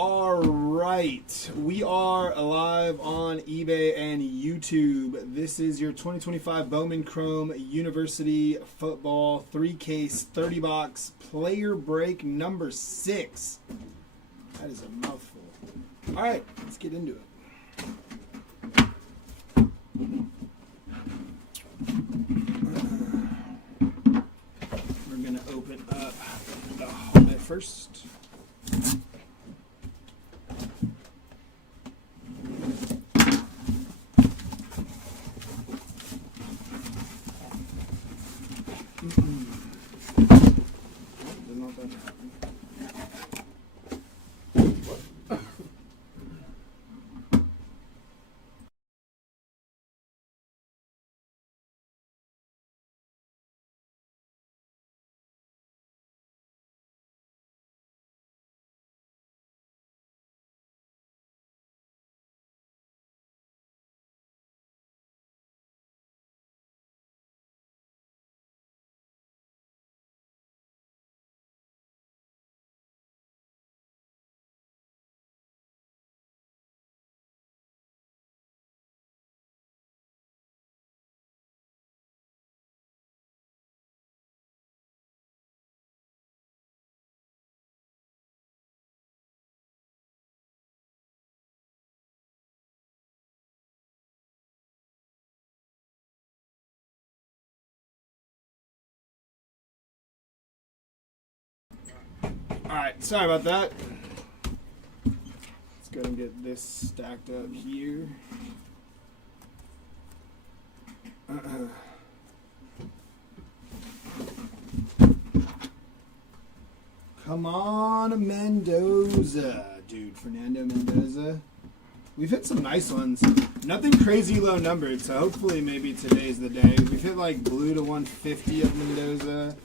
All right, we are live on eBay and YouTube. This is your 2025 Bowman Chrome University Football 3-case 30-box player break number 6. That is a mouthful. All right, let's get into it. We're going to open up the helmet first. Alright, sorry about that. Let's go and get this stacked up here. Come on, Mendoza. Dude, Fernando Mendoza. We've hit some nice ones. Nothing crazy low numbered, so hopefully maybe today's the day. We've hit like blue to 150 of Mendoza.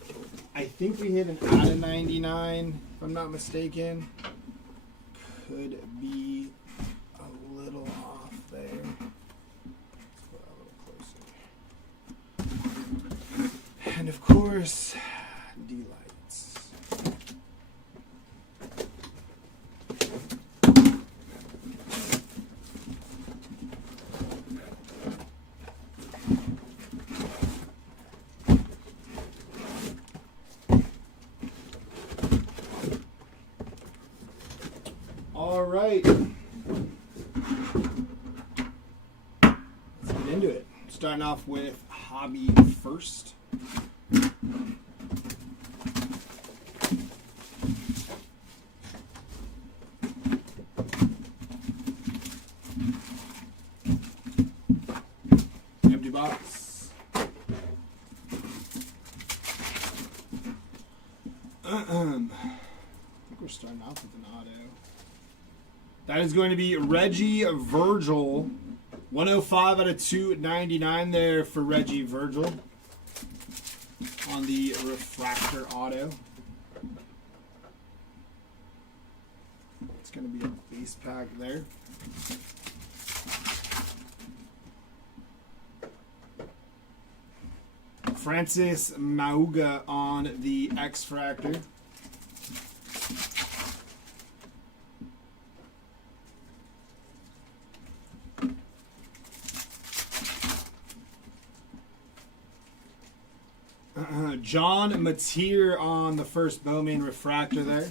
I think we hit an out of 99, if I'm not mistaken. Could be a little off there. Let's put a little closer. And of course, D-lights. All right, let's get into it. Starting off with Hobby first. Empty box. I think we're starting off with an auto. That is going to be Reggie Virgil. 105 out of 299 there for Reggie Virgil on the refractor auto. It's going to be a base pack there. Francis Mauga on the X-Fractor. John Mateer on the first Bowman refractor there.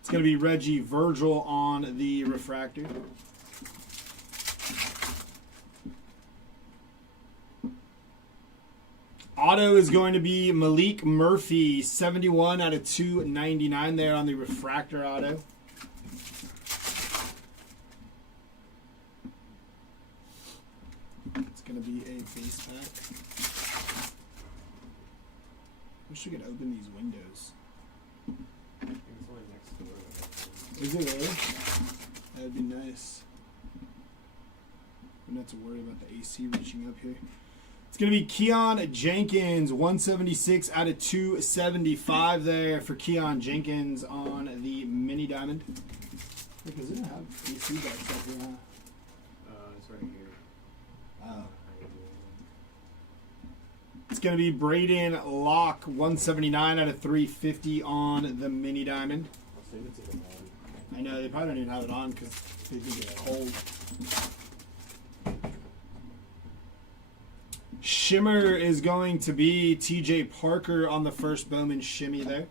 It's going to be Reggie Virgil on the refractor. Auto is going to be Malik Murphy, 71 out of 299 there on the refractor auto. It's going to be a base pack. Wish we could open these windows. Is it there? That would be nice. We don't have to worry about the AC reaching up here. It's going to be Keon Jenkins, 176 out of 275 there for Keon Jenkins on the mini diamond. Because it doesn't have AC backs up here, huh? It's right here. Oh. It's going to be Braden Locke, 179 out of 350 on the mini diamond. I know, they probably don't even have it on because they think it's cold. Shimmer is going to be TJ Parker on the first Bowman shimmy there.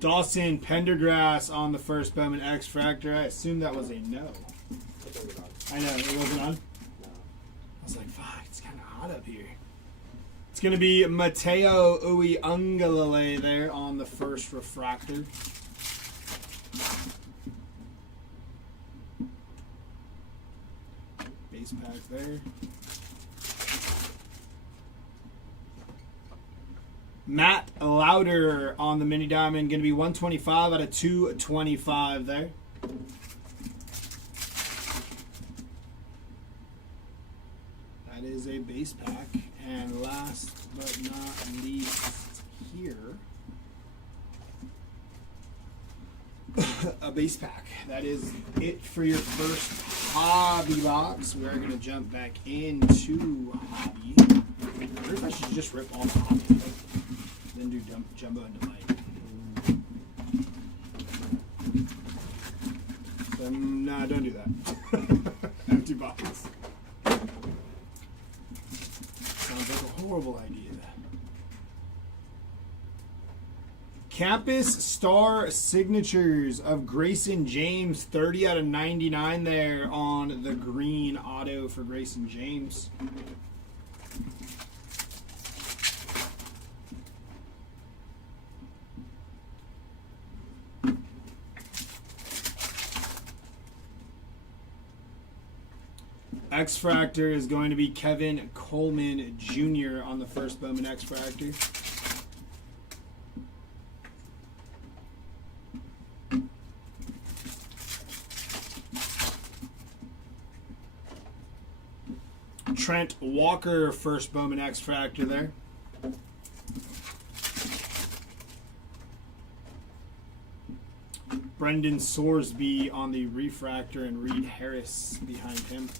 Dawson Pendergrass on the first Bowman X Fractor. I assume that was a no. I know, it wasn't on? No. I was like, fuck, it's kind of hot up here. It's going to be Mateo Uiagalelei there on the first refractor. Base pack there. Matt Lauder on the mini diamond, going to be 125 out of 225 there. That is a base pack. And last but not least here, a base pack. That is it for your first hobby box. We're going to jump back into hobby. I wonder if I should just rip all the hobby. Then do jumbo and delight. Nah, don't do that. Empty box. Sounds like a horrible idea. Campus Star Signatures of Grayson James, 30 out of 99 there on the green auto for Grayson James. X Fractor is going to be Kevin Coleman Jr. on the first Bowman X Fractor. Trent Walker, first Bowman X Fractor there. Brendan Sorsby on the refractor and Reed Harris behind him.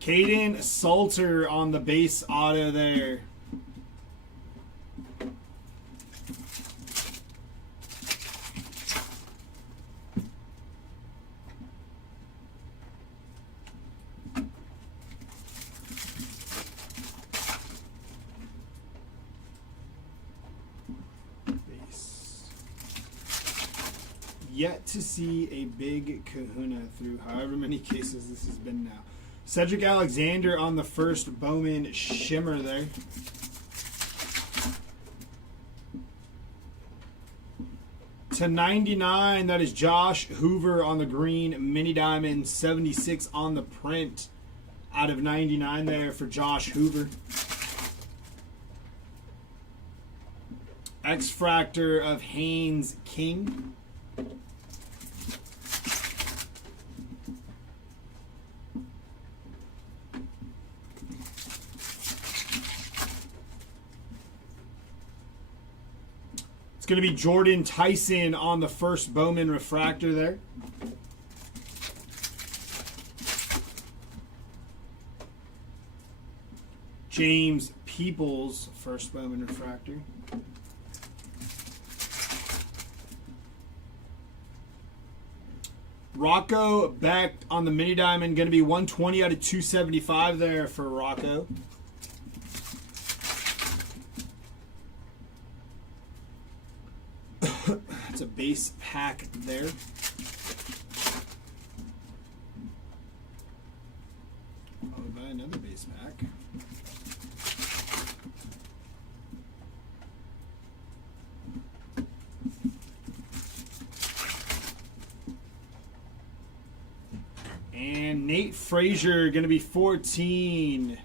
Caden Salter on the base auto there. Base. Yet to see a big kahuna through however many cases this has been now. Cedric Alexander on the first Bowman Shimmer there. To 99, that is Josh Hoover on the green mini diamond. 76 on the print out of 99 there for Josh Hoover. X Fractor of Haynes King. It's going to be Jordan Tyson on the first Bowman refractor there. James Peoples, first Bowman refractor. Rocco Beck on the mini diamond, going to be 120 out of 275 there for Rocco. It's a base pack there. Followed by another base pack. And Nate Frazier going to be 14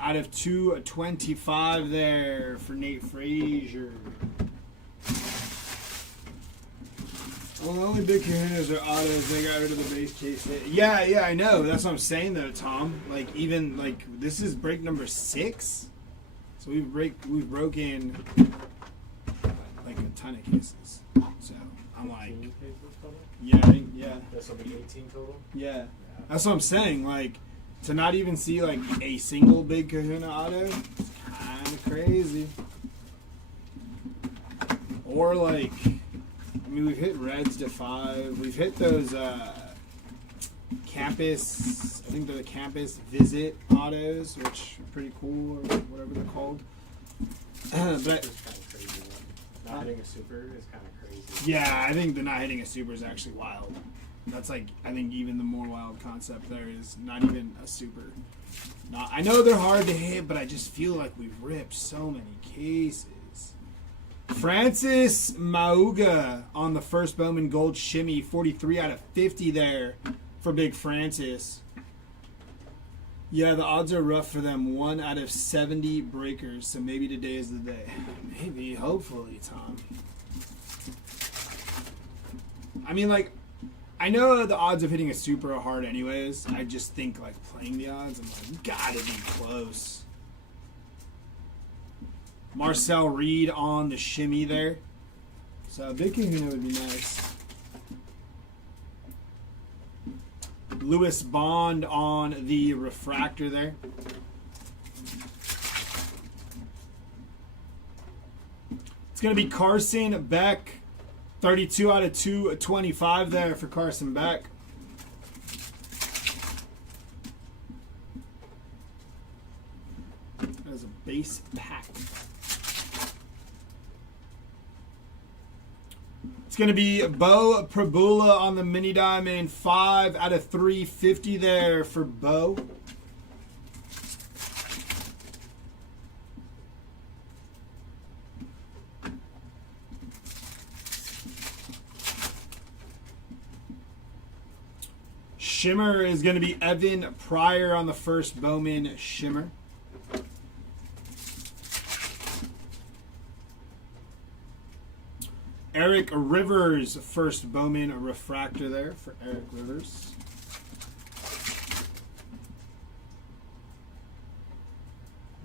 out of 225 there for Nate Frazier. Well, the only big kahunas are autos. They got rid of the base case hit. Yeah, I know. That's what I'm saying, though, Tom. Like, even, like, this is break number 6. So we've broken, like, a ton of cases. So, I'm like... Yeah, yeah. That's only 18 total? Yeah. That's what I'm saying. Like, to not even see, like, a single big kahuna auto, it's kind of crazy. Or, like... I mean, we've hit Reds to 5. We've hit those campus, I think they're the campus visit autos, which are pretty cool, or whatever they're called. But It's kind of crazy. Not hitting a super is kind of crazy. yeah, I think the not hitting a super is actually wild. That's like, I think even the more wild concept there is not even a super. Not, I know they're hard to hit, but I just feel like we've ripped so many cases. Francis Mauga on the first Bowman Gold Shimmy, 43 out of 50 there for Big Francis. Yeah, the odds are rough for them. 1 out of 70 breakers, so maybe today is the day. Maybe, hopefully, Tom. I mean, like, I know the odds of hitting a super are hard anyways. I just think, like, playing the odds, I'm like, gotta be close. Marcel Reed on the shimmy there. So big kahuna would be nice. Lewis Bond on the refractor there. It's going to be Carson Beck. 32 out of 225 there for Carson Beck. That is a base pack. It's going to be Bo Prabula on the mini diamond. 5 out of 350 there for Bo. Shimmer is going to be Evan Pryor on the first Bowman Shimmer. Eric Rivers, first Bowman refractor there for Eric Rivers.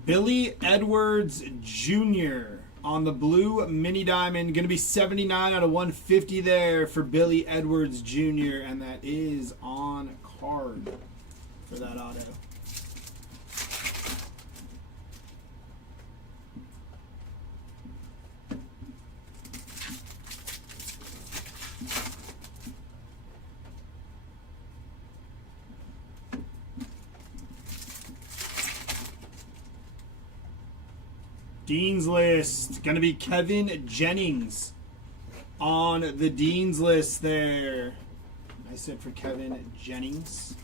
Billy Edwards Jr. on the blue mini diamond. Going to be 79 out of 150 there for Billy Edwards Jr. And that is on card for that auto. Dean's List, going to be Kevin Jennings on the Dean's List there. Nice hit for Kevin Jennings.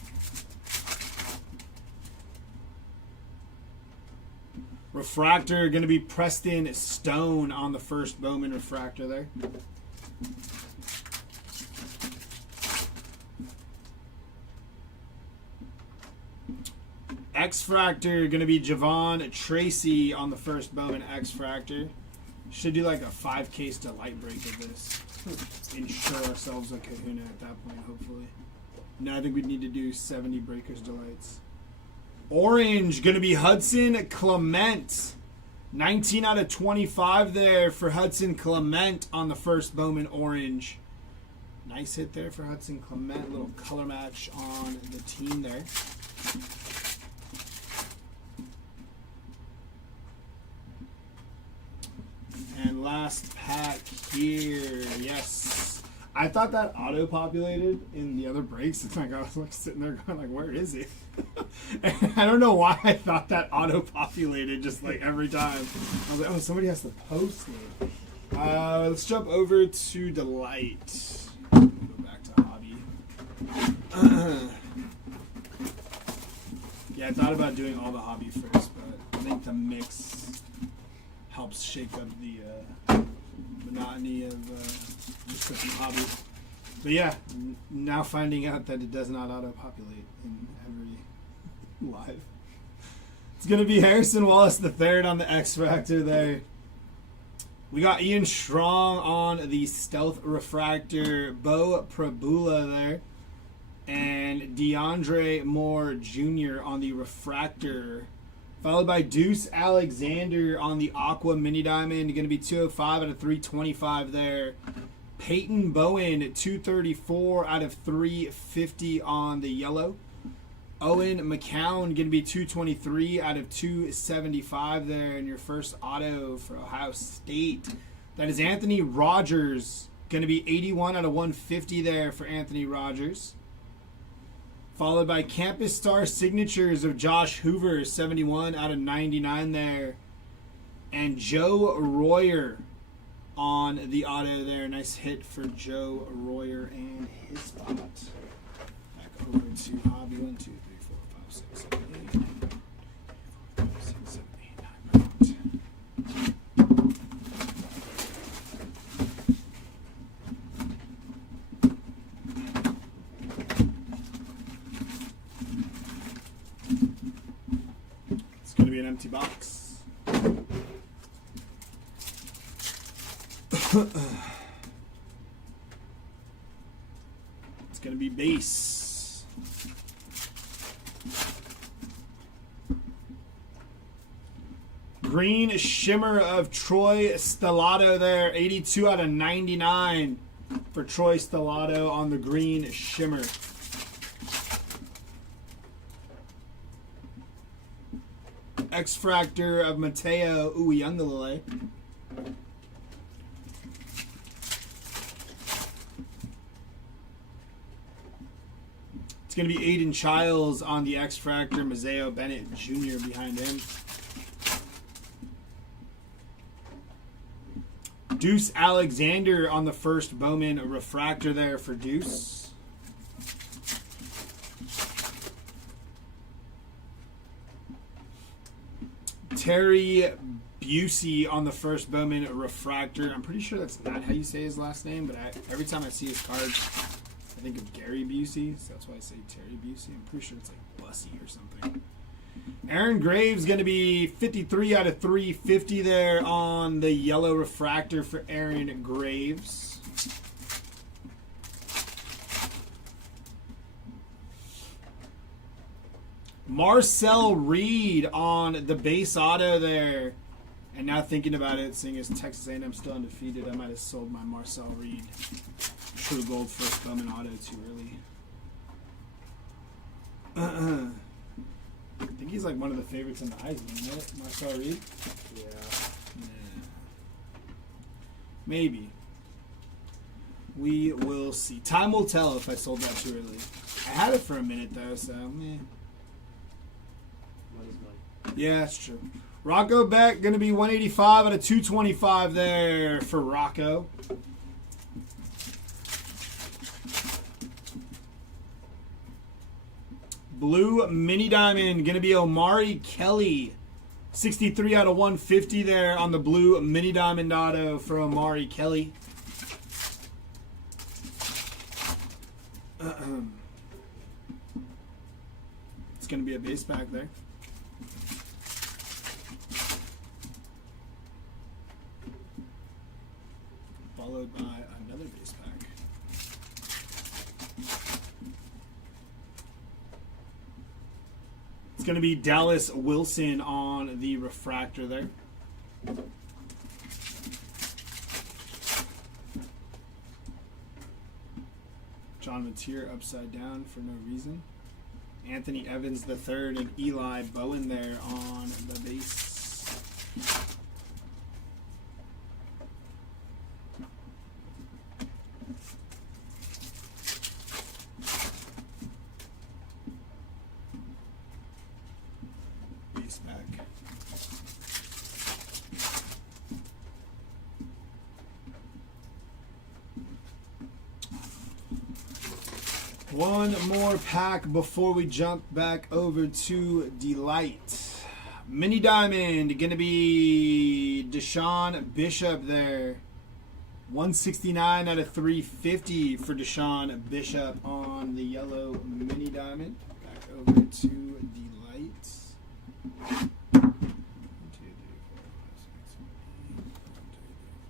Refractor, going to be Preston Stone on the first Bowman refractor there. X-Fractor, going to be Javon Tracy on the first Bowman X-Fractor. Should do like a 5-case delight break of this. Ensure ourselves a kahuna at that point, hopefully. No, I think we need to do 70 breakers delights. Orange, going to be Hudson Clement. 19 out of 25 there for Hudson Clement on the first Bowman Orange. Nice hit there for Hudson Clement. Little color match on the team there. And last pack here, yes. I thought that auto-populated in the other breaks. It's like I was like sitting there going like, where is it? And I don't know why I thought that auto-populated just like every time. I was like, oh, somebody has to post it. Let's jump over to Delight. Go back to Hobby. Yeah, I thought about doing all the Hobby first, but I think the mix helps shake up the monotony of just cooking Hobby. But yeah, now finding out that it does not auto-populate in every live. It's going to be Harrison Wallace III on the X-Factor there. We got Ian Strong on the Stealth Refractor, Bo Prabula there, and DeAndre Moore Jr. on the Refractor, followed by Deuce Alexander on the Aqua Mini Diamond, going to be 205 out of 325 there. Peyton Bowen, 234 out of 350 on the yellow. Owen McCown, going to be 223 out of 275 there in your first auto for Ohio State. That is Anthony Rogers, going to be 81 out of 150 there for Anthony Rogers. Followed by Campus Star Signatures of Josh Hoover, 71 out of 99 there. And Joe Royer on the auto there. Nice hit for Joe Royer and his spot. Back over to Hobby. 1, 2, 3, 4, 5, 6, 7, 8, 9, 4, 5, 6, 7, 8, 9. It's going to be an empty box. It's going to be base. Green Shimmer of Troy Stellato there. 82 out of 99 for Troy Stellato on the Green Shimmer. X-Fractor of Mateo Uyunglele. It's going to be Aiden Childs on the X-Fractor. Mazeo Bennett Jr. behind him. Deuce Alexander on the first Bowman Refractor there for Deuce. Terry Busey on the first Bowman Refractor. I'm pretty sure that's not how you say his last name, but every time I see his cards, I think of Gary Busey, so that's why I say Terry Busey. I'm pretty sure it's like Bussy or something. Aaron Graves going to be 53 out of 350 there on the yellow refractor for Aaron Graves. Marcel Reed on the base auto there. And now thinking about it, seeing as Texas A&M still undefeated, I might have sold my Marcel Reed True Gold first Bowman auto too early. I think he's like one of the favorites in the Heisman, right? Marcel Reed? Yeah. Maybe. We will see. Time will tell if I sold that too early. I had it for a minute though, so meh. Money's money. Yeah, that's true. Rocco Beck going to be 185 out of 225 there for Rocco. Blue Mini Diamond going to be Omari Kelly. 63 out of 150 there on the Blue Mini Diamond auto for Omari Kelly. It's going to be a base pack there. Followed by another base pack. It's going to be Dallas Wilson on the refractor there. John Mateer upside down for no reason. Anthony Evans III and Eli Bowen there on the base. Back. One more pack before we jump back over to Delight. Mini Diamond, going to be Deshaun Bishop there. 169 out of 350 for Deshaun Bishop on the yellow Mini Diamond. Back over to Delight. 1, 2, 3, 4, 5, 6, 7, 8, 1, 2, 3, 4,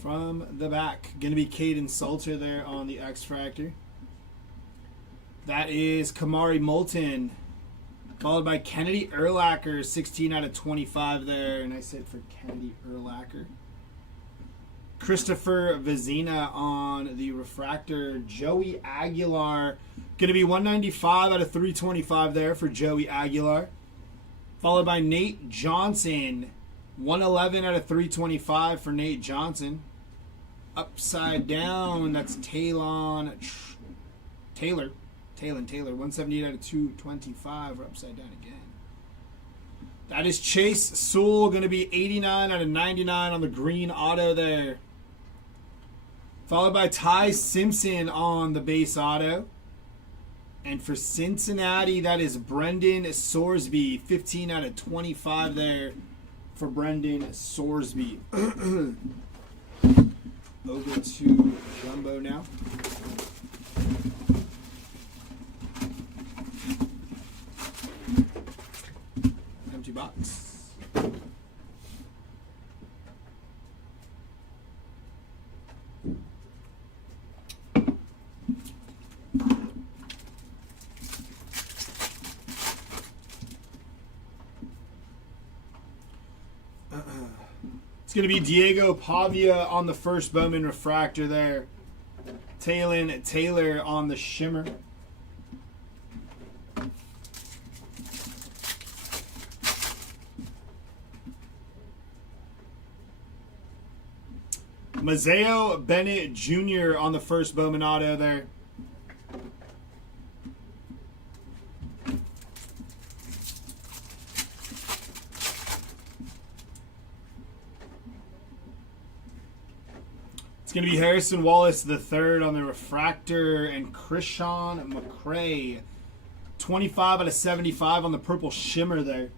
From the back, going to be Caden Salter there on the X-Fractor. That is Kamari Moulton, followed by Kennedy Urlacher, 16 out of 25 there. Nice hit for Kennedy Urlacher. Christopher Vezina on the refractor. Joey Aguilar, going to be 195 out of 325 there for Joey Aguilar. Followed by Nate Johnson, 111 out of 325 for Nate Johnson. Upside down, that's Taylor, 178 out of 225. We're upside down again. That is Chase Sewell, going to be 89 out of 99 on the green auto there. Followed by Ty Simpson on the base auto. And for Cincinnati, that is Brendan Sorsby, 15 out of 25 there for Brendan Sorsby. Over to Jumbo now. Empty box. It's going to be Diego Pavia on the first Bowman refractor there. Talon Taylor on the shimmer. Mazeo Bennett Jr. on the first Bowman auto there. It's going to be Harrison Wallace III on the refractor and Krishan McCray, 25 out of 75 on the purple shimmer there.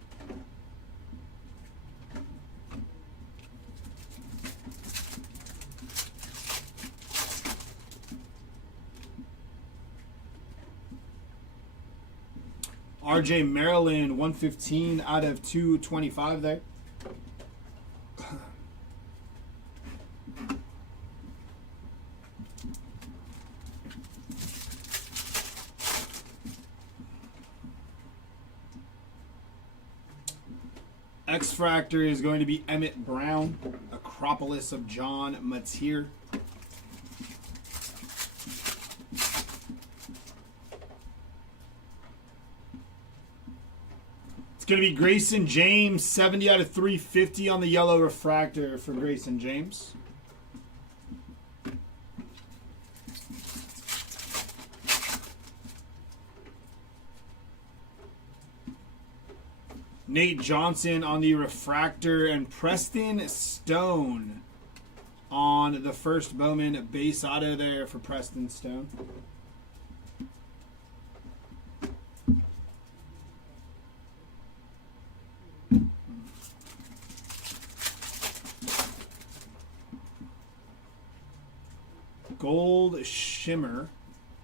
RJ Maryland, 115 out of 225 there. X-Fractor is going to be Emmett Brown, Acropolis of John Mateer. It's going to be Grayson James, 70 out of 350 on the yellow refractor for Grayson James. Nate Johnson on the refractor and Preston Stone on the first Bowman base auto there for Preston Stone. Gold shimmer.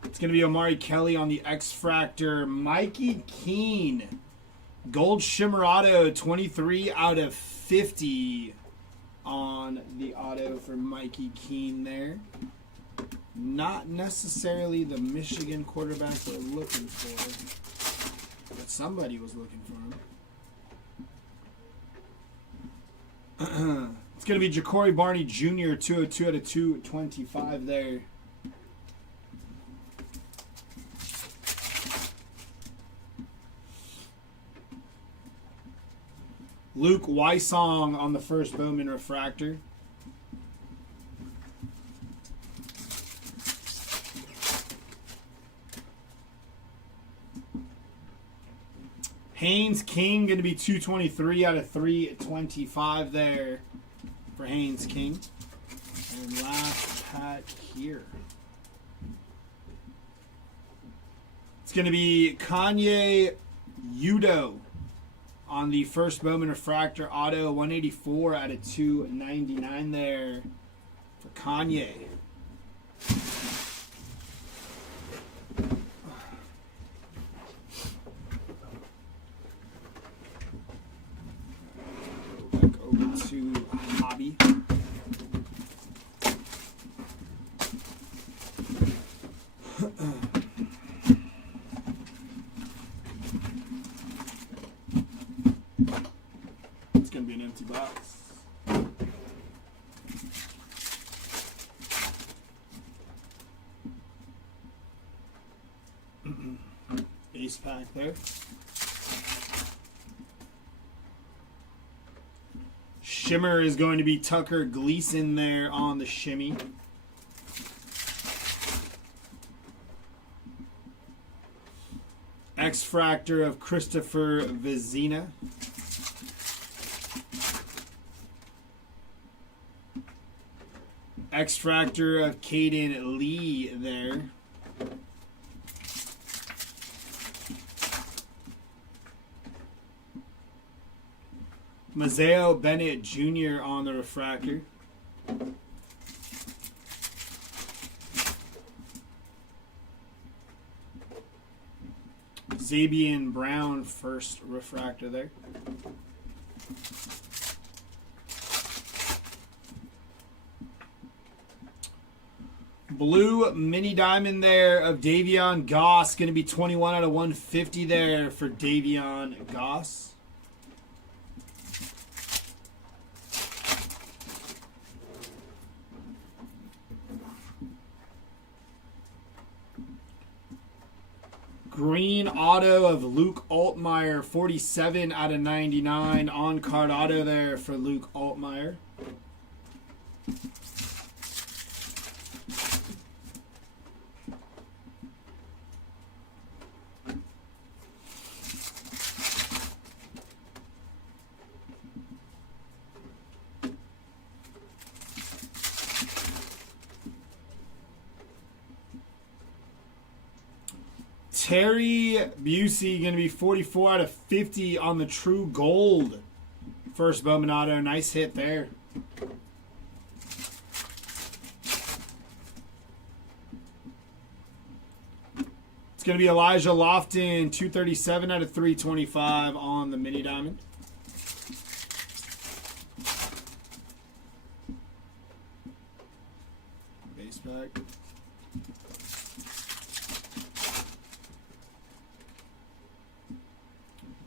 It's going to be Omari Kelly on the X-Fractor. Mikey Keene. Gold shimmer auto, 23 out of 50 on the auto for Mikey Keene there. Not necessarily the Michigan quarterback we're looking for, but somebody was looking for him. It's going to be Ja'Cory Barney Jr., 202 out of 225 there. Luke Wysong on the first Bowman refractor. Haynes King going to be 223 out of 325 there for Haynes King. And last pack here. It's going to be Kanye Udo on the first Bowman refractor auto, 184 out of 299 there for Kanye. Back over to Hobby. empty box. Ace pack there. Shimmer is going to be Tucker Gleason there on the shimmy. X-Fractor of Christopher Vezina. X-Fractor of Caden Lee there. Mazeo Bennett Jr. on the refractor. Zabian Brown first refractor there. Blue mini diamond there of Davion Goss. Going to be 21 out of 150 there for Davion Goss. Green auto of Luke Altmaier, 47 out of 99. On-card auto there for Luke Altmaier. Terry Busey going to be 44 out of 50 on the True Gold. First Bowman auto. Nice hit there. It's going to be Elijah Lofton, 237 out of 325 on the mini diamond. Base pack.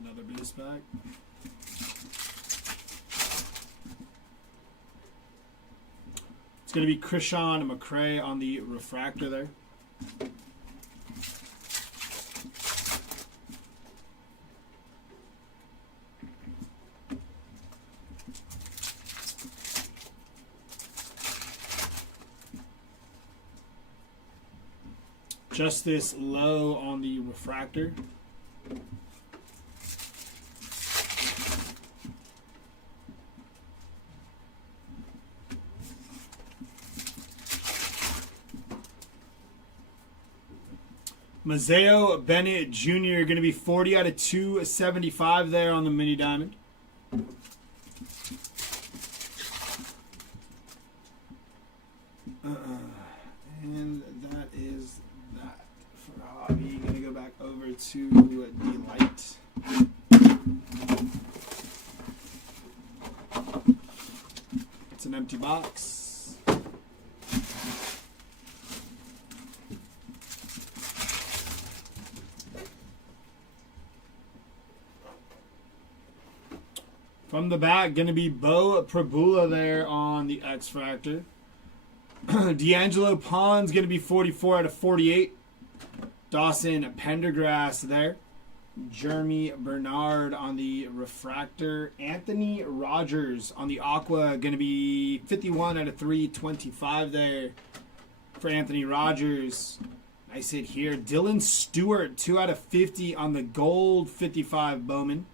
Another base pack. It's going to be Krishan McCray on the refractor there. Justice Low on the refractor. Mazeo Bennett Jr. going to be 40 out of 275 there on the mini diamond. And that is that for hobby. Going to go back over to Delight. It's an empty box. From the back, going to be Bo Prabula there on the X-Fractor. D'Angelo Pond's going to be 44 out of 48. Dawson Pendergrass there. Jeremy Bernard on the refractor. Anthony Rogers on the Aqua, going to be 51 out of 325 there for Anthony Rogers. Nice hit here. Dylan Stewart, 2 out of 50 on the gold 55 Bowman.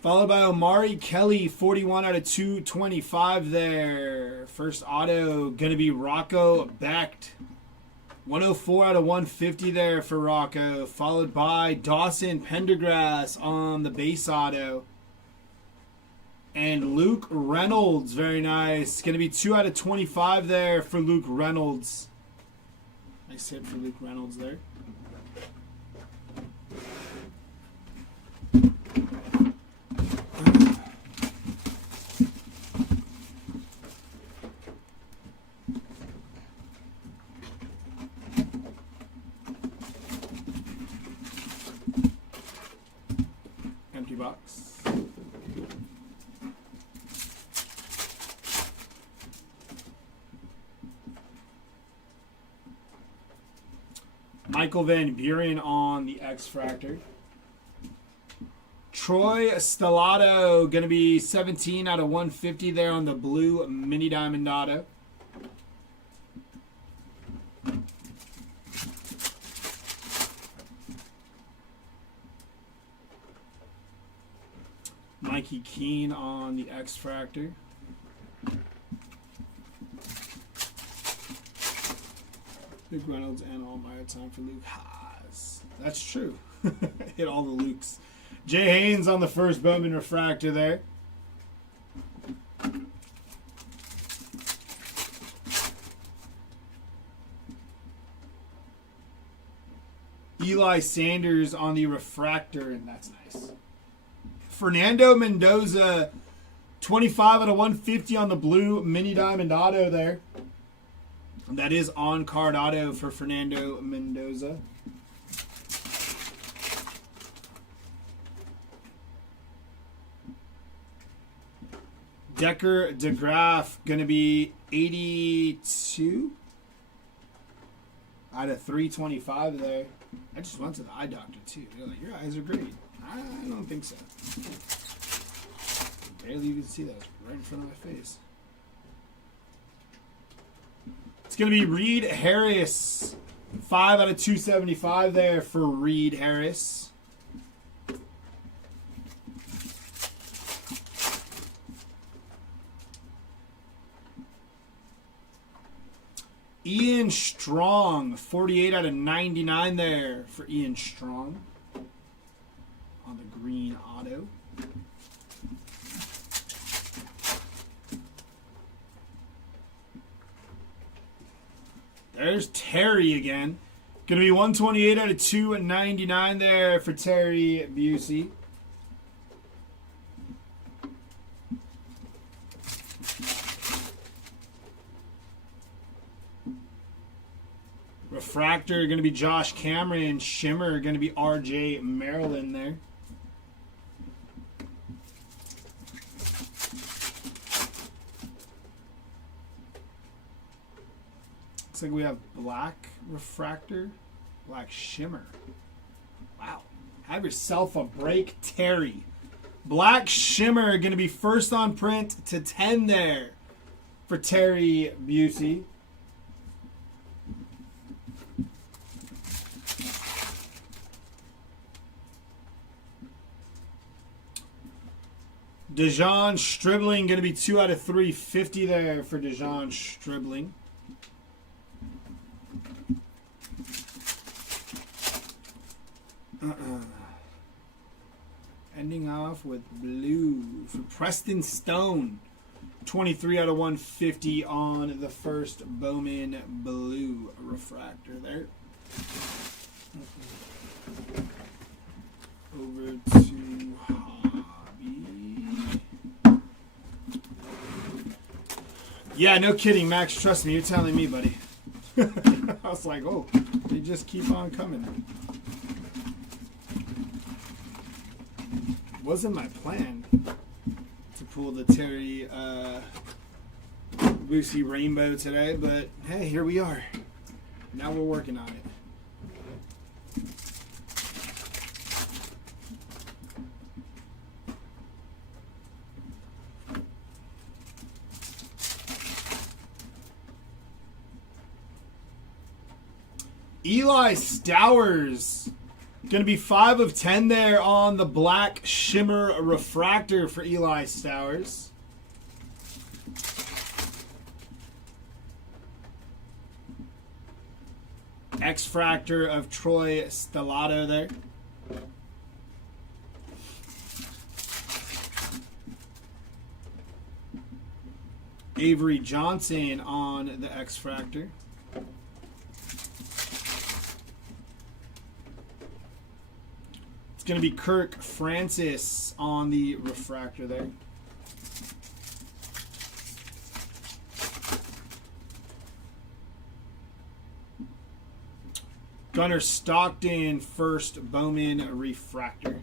Followed by Omari Kelly, 41 out of 225 there. First auto, going to be Rocco Becht. 104 out of 150 there for Rocco. Followed by Dawson Pendergrass on the base auto. And Luke Reynolds, very nice. Going to be 2 out of 25 there for Luke Reynolds. Nice hit for Luke Reynolds there. Empty box. Michael Van Buren on the X-Fractor. Troy Stellato, going to be 17 out of 150 there on the blue mini diamond auto. Mikey Keene on the X-Fractor. Luke Reynolds and Allmeyer, time for Luke Haas. That's true. Hit all the Lukes. Jay Haynes on the first Bowman refractor there. Eli Sanders on the refractor, and that's nice. Fernando Mendoza, 25 out of 150 on the blue mini diamond auto there. That is on-card auto for Fernando Mendoza. Decker DeGraff, going to be 82 out of 325 there. I just went to the eye doctor, too. They're like, your eyes are great. I don't think so. Barely even see that. It's right in front of my face. It's going to be Reed Harris. 5 out of 275 there for Reed Harris. Ian Strong. 48 out of 99 there for Ian Strong. On the green auto. There's Terry again. Going to be 128 out of 299 there for Terry Busey. Refractor going to be Josh Cameron. Shimmer going to be RJ Maryland there. Looks like we have black refractor, black shimmer. Wow. Have yourself a break, Terry. Black shimmer going to be first on print to 10 there for Terry Busey. Dejon Stribling going to be 2 out of 350 there for Dejon Stribling. Ending off with blue for Preston Stone. 23 out of 150 on the first Bowman blue refractor there. Over to Hobby. Yeah, no kidding, Max. Trust me, you're telling me, buddy. I was like, oh, they just keep on coming. Wasn't my plan to pull the Terry Busey Rainbow today, but hey, here we are. Now we're working on it. Eli Stowers. Going to be 5 of 10 there on the black shimmer refractor for Eli Stowers. X-Fractor of Troy Stellato there. Avery Johnson on the X-Fractor. It's going to be Kirk Francis on the refractor there. Gunnar Stockton, first Bowman refractor.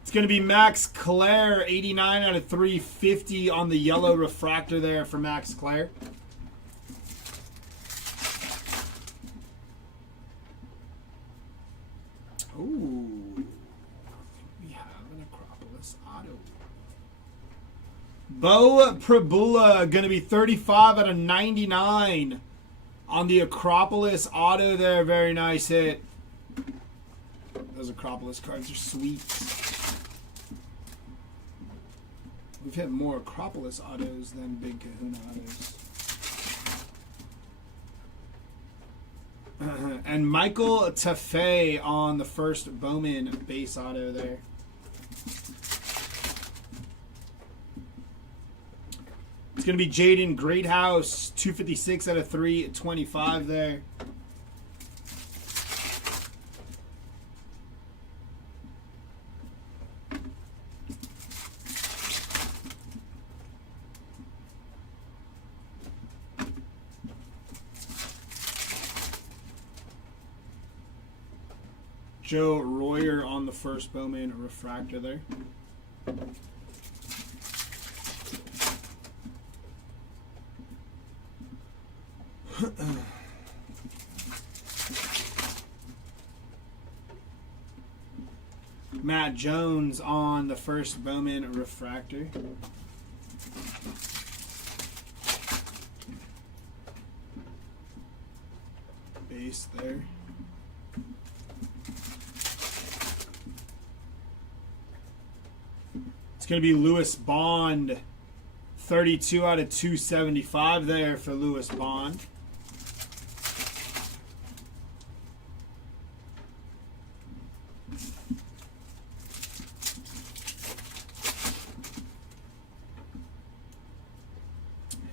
It's going to be Max Clare, 89 out of 350 on the yellow refractor there for Max Clare. Ooh. We have an Acropolis auto. Bo Prabula going to be 35 out of 99 on the Acropolis auto there. Very nice hit. Those Acropolis cards are sweet. We've hit more Acropolis autos than Big Kahuna autos. And Michael Taffe on the first Bowman base auto there. It's going to be Jaden Greathouse, 256 out of 325 there. Joe Royer on the first Bowman refractor there. Matt Jones on the first Bowman refractor. Base there. It's going to be Lewis Bond, 32 out of 275 there for Lewis Bond.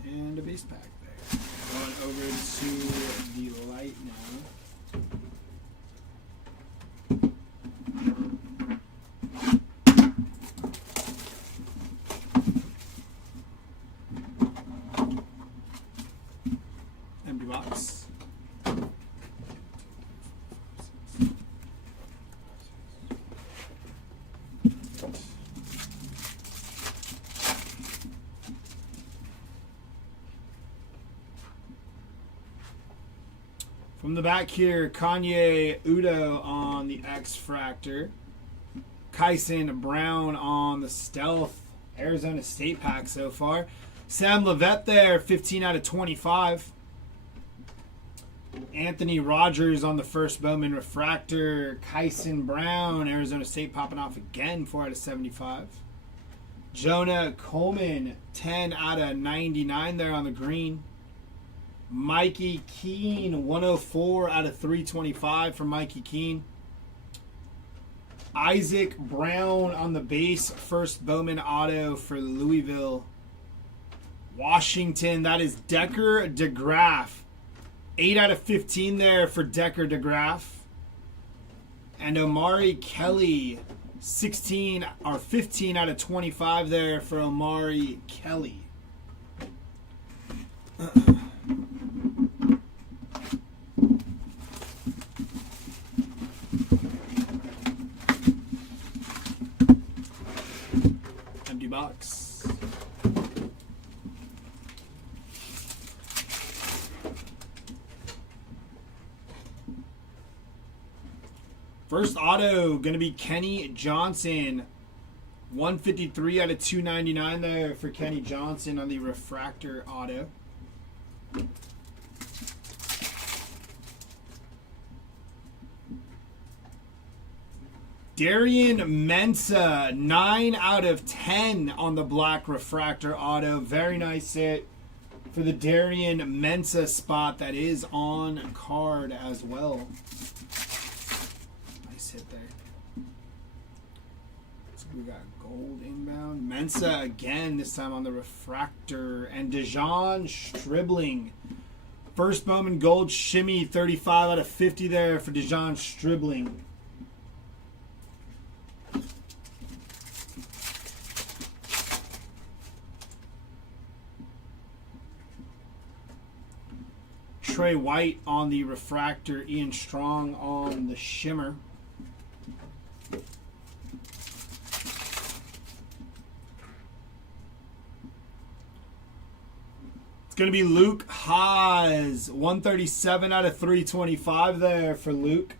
And a base pack there. Going over to the light now. Empty box. From the back here, Kanye Udo on the X-Fractor. Kyson Brown on the Stealth. Arizona State pack so far. Sam Levette there, 15 out of 25. Anthony Rogers on the first Bowman refractor. Kyson Brown, Arizona State popping off again, 4 out of 75. Jonah Coleman, 10 out of 99 there on the green. Mikey Keene, 104 out of 325 for Mikey Keene. Isaac Brown on the base, first Bowman auto for Louisville. Washington, that is Decker DeGraff. 8 out of 15 there for Decker DeGraff. And Omari Kelly, 15 out of 25 there for Omari Kelly. Empty box. First auto going to be Kenny Johnson. 153 out of 299 there for Kenny Johnson on the refractor auto. Darian Mensah, 9 out of 10 on the black refractor auto. Very nice hit for the Darian Mensah spot that is on card as well. Nice hit there. So we got gold inbound. Mensah again, this time on the refractor. And Dejon Stribling. First Bowman gold shimmy, 35 out of 50 there for Dejon Stribling. Trey White on the refractor, Ian Strong on the shimmer. It's going to be Luke Haas, 137 out of 325 there for Luke.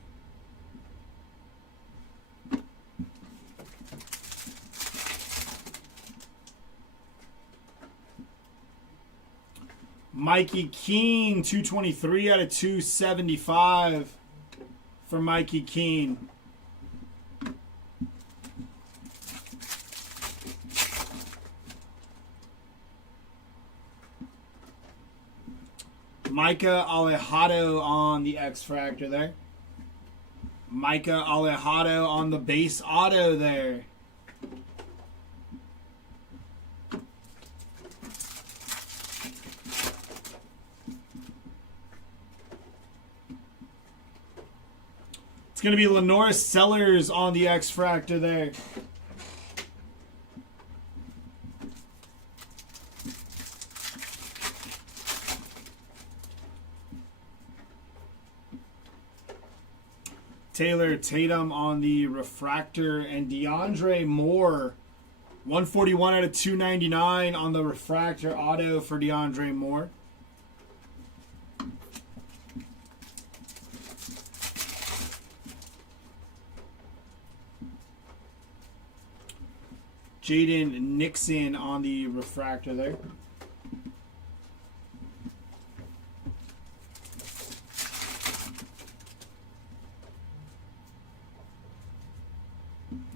Mikey Keene, 223 out of 275 for Mikey Keene. Micah Alejado on the X-Fractor there. Micah Alejado on the base auto there. It's going to be Lenora Sellers on the X-Fractor there. Taylor Tatum on the refractor, and DeAndre Moore, 141 out of 299 on the refractor auto for DeAndre Moore. Jaden Nixon on the refractor there.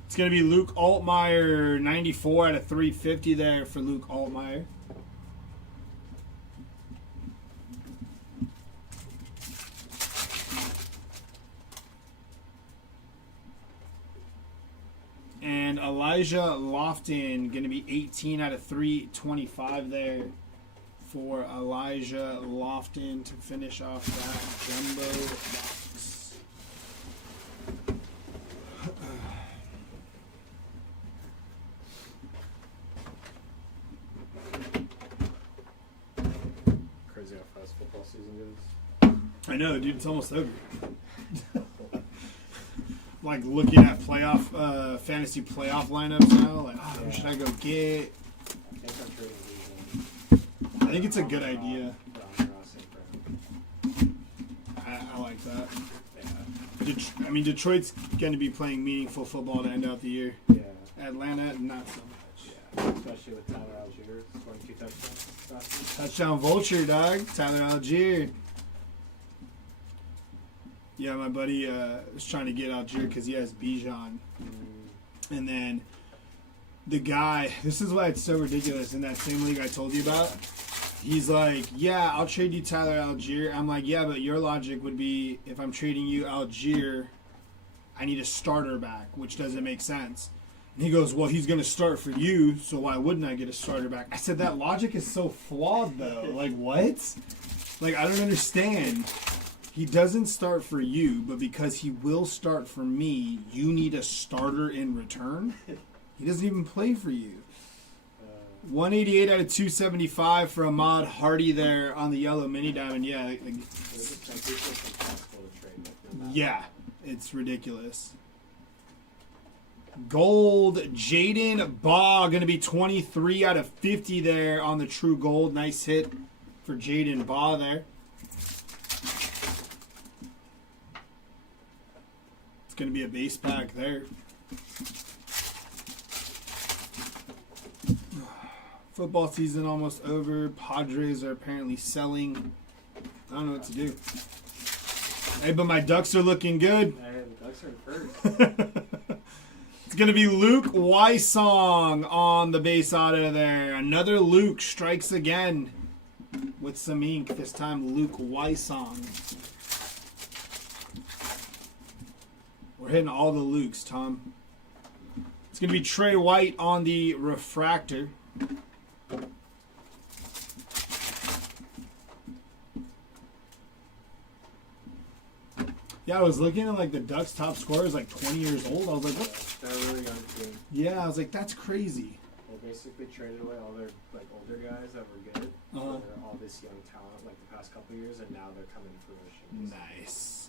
It's going to be Luke Altmaier, 94 out of 350 there for Luke Altmaier. And Elijah Lofton, going to be 18 out of 325 there for Elijah Lofton to finish off that jumbo box. Crazy how fast football season goes. I know, dude. It's almost over. Like looking at playoff, fantasy playoff lineups now. Like, who should I go get? I think it's a good idea. I like that. I mean, Detroit's going to be playing meaningful football to end out the year. Yeah. Atlanta, not so much. Yeah. Especially with Tyler Algier, 22 touchdowns. Touchdown vulture, dog. Tyler Algier. Yeah, my buddy was trying to get Algier because he has Bijan. And then the guy, this is why it's so ridiculous, in that same league I told you about, he's like, yeah, I'll trade you Tyler Algier. I'm like, yeah, but your logic would be, if I'm trading you Algier, I need a starter back, which doesn't make sense. And he goes, well, he's going to start for you, so why wouldn't I get a starter back? I said, that logic is so flawed, though. Like, what? Like, I don't understand. He doesn't start for you, but because he will start for me, you need a starter in return? He doesn't even play for you. 188 out of 275 for Ahmad Hardy there on the yellow mini diamond. Yeah, yeah, it's ridiculous. Gold, Jaden Baugh, going to be 23 out of 50 there on the true gold. Nice hit for Jaden Baugh there. It's going to be a base pack there. Football season almost over. Padres are apparently selling. I don't know what to do. Hey, but my Ducks are looking good. Hey, the Ducks are in first. It's going to be Luke Wysong on the base auto there. Another Luke strikes again with some ink. This time Luke Wysong. We're hitting all the Lukes, Tom. It's going to be Trey White on the refractor. Yeah, I was looking at like the Ducks' top scorer is like 20 years old. I was like, what? They're really young team. Yeah, I was like, that's crazy. They basically traded away all their like older guys that were good. Uh-huh. For all this young talent like the past couple years, and now they're coming to fruition. Nice.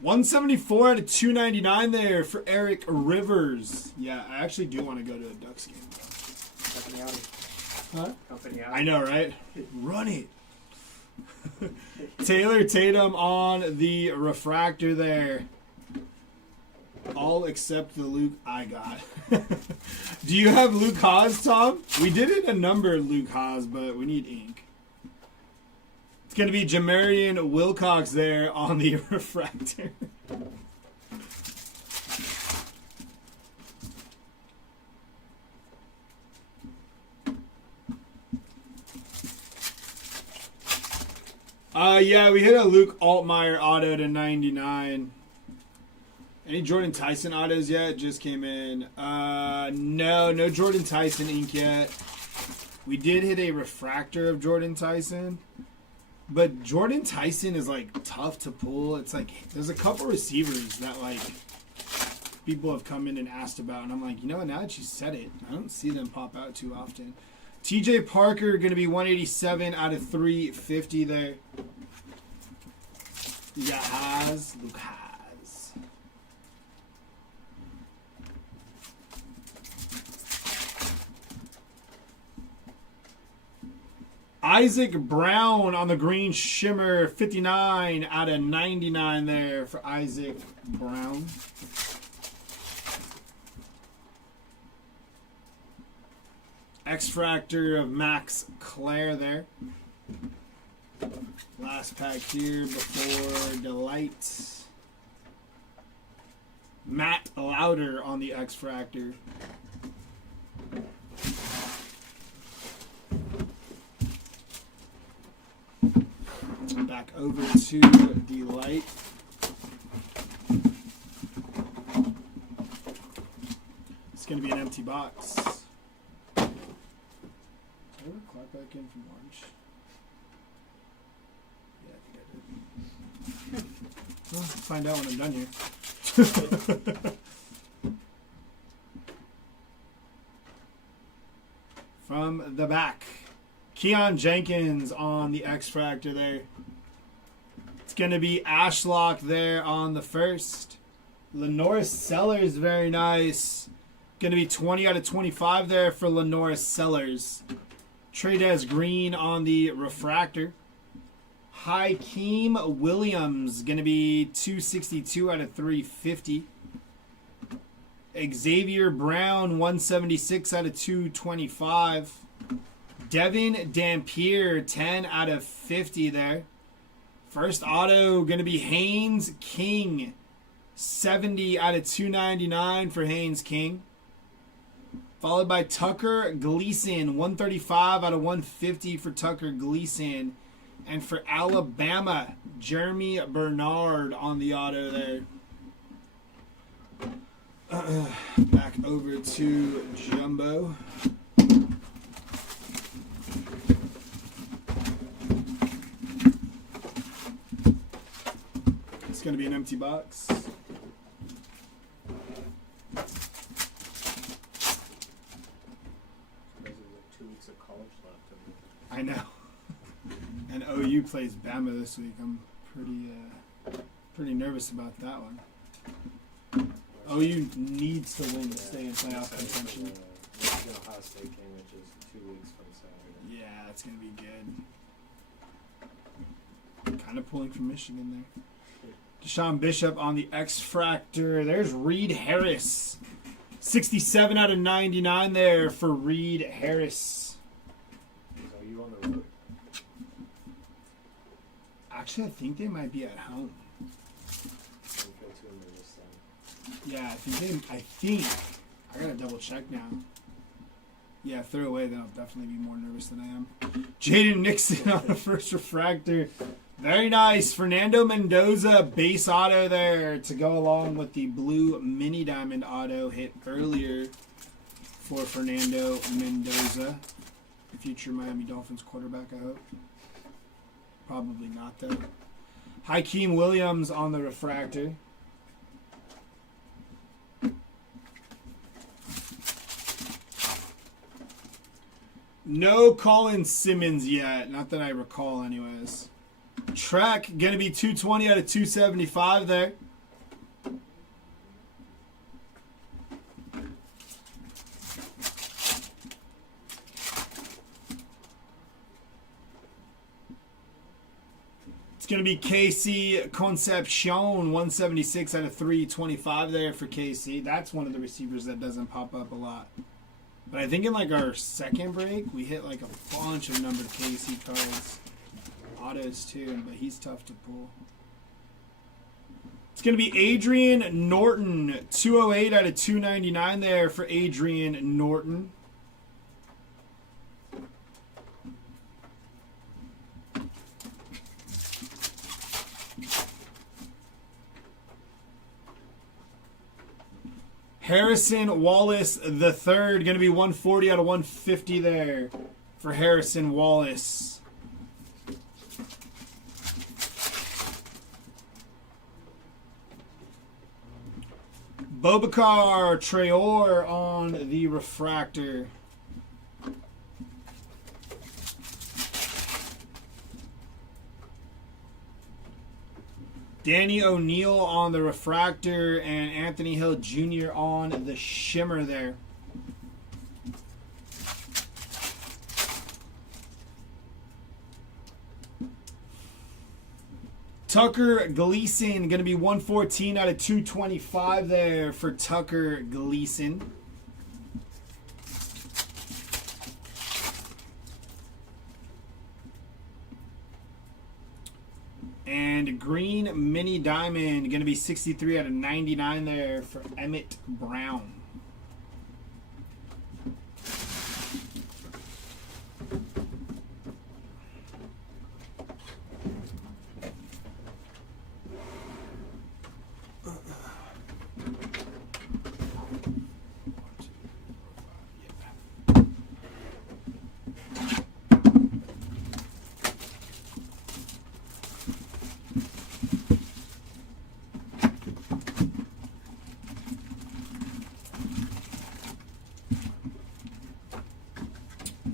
174 out of 299 there for Eric Rivers. Yeah, I actually do want to go to a Ducks game. Company out. Huh? Company out. I know, right? Run it. Taylor Tatum on the refractor there. All except the Luke I got. Do you have Luke Haas, Tom? We did it a number of Luke Haas, but we need ink. It's going to be Jamarian Wilcox there on the refractor. Yeah, we hit a Luke Altmaier auto to 99. Any Jordan Tyson autos yet? Just came in. No Jordan Tyson ink yet. We did hit a refractor of Jordan Tyson. But Jordan Tyson is, like, tough to pull. It's like, there's a couple receivers that, like, people have come in and asked about. And I'm like, you know what, now that you said it, I don't see them pop out too often. TJ Parker going to be 187 out of 350 there. You got Haas, Luke Haas. Isaac Brown on the green shimmer, 59 out of 99 there for Isaac Brown. X-Fractor of Max Clare there. Last pack here before Delight. Matt Lauder on the X-Fractor. Back over to Delight. It's going to be an empty box. Did I ever clock back in from March? Yeah, I think I did. Well, I'll find out when I'm done here. From the back, Keon Jenkins on the X-Fractor there. It's going to be Ashlock there on the first. Lenoris Sellers, very nice. Going to be 20 out of 25 there for Lenoris Sellers. Tradez Green on the refractor. Hakeem Williams, going to be 262 out of 350. Xavier Brown, 176 out of 225. Devin Dampier, 10 out of 50 there. First auto going to be Haynes King, 70 out of 299 for Haynes King. Followed by Tucker Gleason, 135 out of 150 for Tucker Gleason. And for Alabama, Jeremy Bernard on the auto there. Back over to Jumbo. It's going to be an empty box. I know. And OU plays Bama this week. I'm pretty nervous about that one. OU needs to win to stay in playoff contention. Ohio State game, which is 2 weeks from Saturday. Yeah, it's going to be good. Kind of pulling from Michigan there. Deshaun Bishop on the X-Fractor. There's Reed Harris. 67 out of 99 there for Reed Harris. Are you on the road? Actually, I think they might be at home. Yeah, I think I gotta double check now. Yeah, if they're away, then I'll definitely be more nervous than I am. Jaden Nixon on the first refractor. Very nice. Fernando Mendoza base auto there to go along with the blue mini diamond auto hit earlier for Fernando Mendoza. The future Miami Dolphins quarterback, I hope. Probably not, though. Hakeem Williams on the refractor. No Colin Simmons yet. Not that I recall, anyways. Trek, going to be 220 out of 275 there. It's going to be KC Concepcion, 176 out of 325 there for KC. That's one of the receivers that doesn't pop up a lot. But I think in like our second break, we hit like a bunch of numbered KC cards autos too, but he's tough to pull. It's going to be Adrian Norton, 208 out of 299 there for Adrian Norton. Harrison Wallace the third, going to be 140 out of 150 there for Harrison Wallace. Bobakar Traore on the refractor. Danny O'Neal on the refractor and Anthony Hill Jr. on the shimmer there. Tucker Gleason, going to be 114 out of 225 there for Tucker Gleason. And green mini diamond, going to be 63 out of 99 there for Emmett Brown.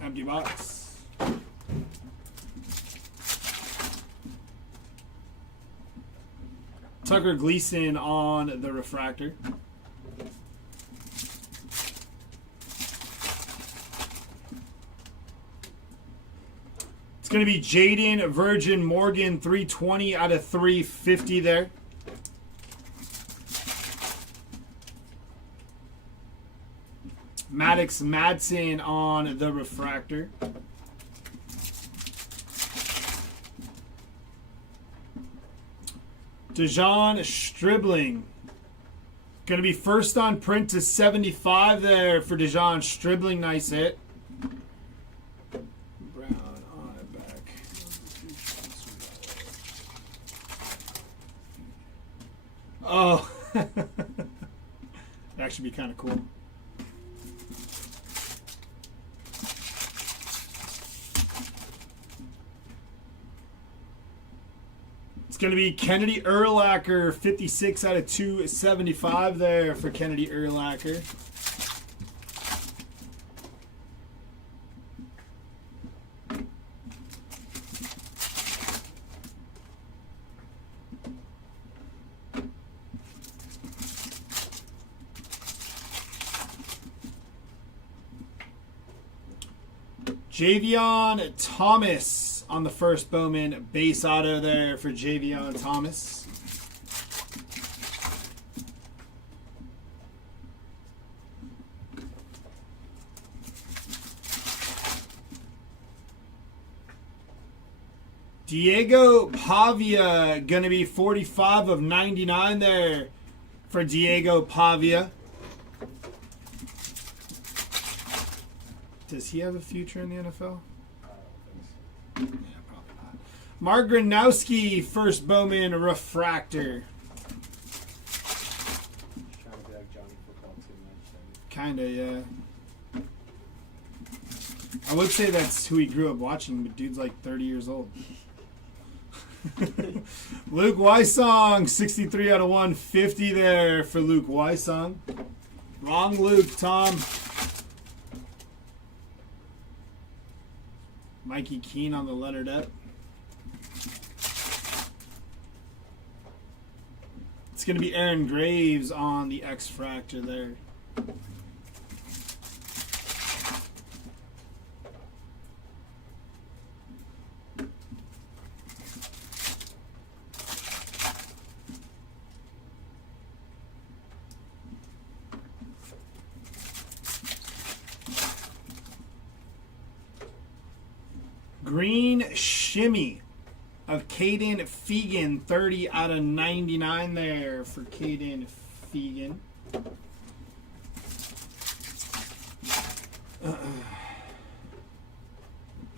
Empty box. Tucker Gleason on the refractor. It's going to be Jaden Virgin Morgan, 320 out of 350 there. Maddox Madsen on the refractor. Dejon Stribling. Going to be first on print to 75 there for Dejon Stribling. Nice hit. Brown on it back. Oh. That'd actually be kind of cool. It's going to be Kennedy Urlacher, 56 out of 275 there for Kennedy Urlacher. Javion Thomas on the first Bowman base auto there for Javion Thomas. Diego Pavia, going to be 45 of 99 there for Diego Pavia. Does he have a future in the NFL? Yeah, probably not. Mark Gronowski, first Bowman refractor. Trying to be like Johnny Football too much. Kinda, yeah. I would say that's who he grew up watching, but dude's like 30 years old. Luke Wysong, 63 out of 150 there for Luke Wysong. Wrong Luke, Tom. Mikey Keene on the lettered up. It's going to be Aaron Graves on the X-Fractor there. Green Shimmy, of Caden Fegan. 30 out of 99 there for Caden Fegan.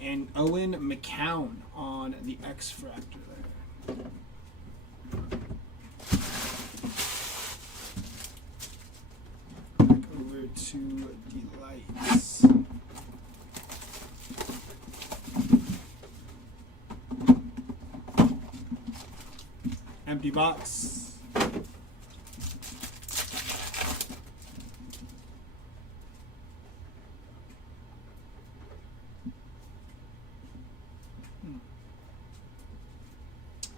And Owen McCown on the X-Fractor there. Back over to Delights. Empty box.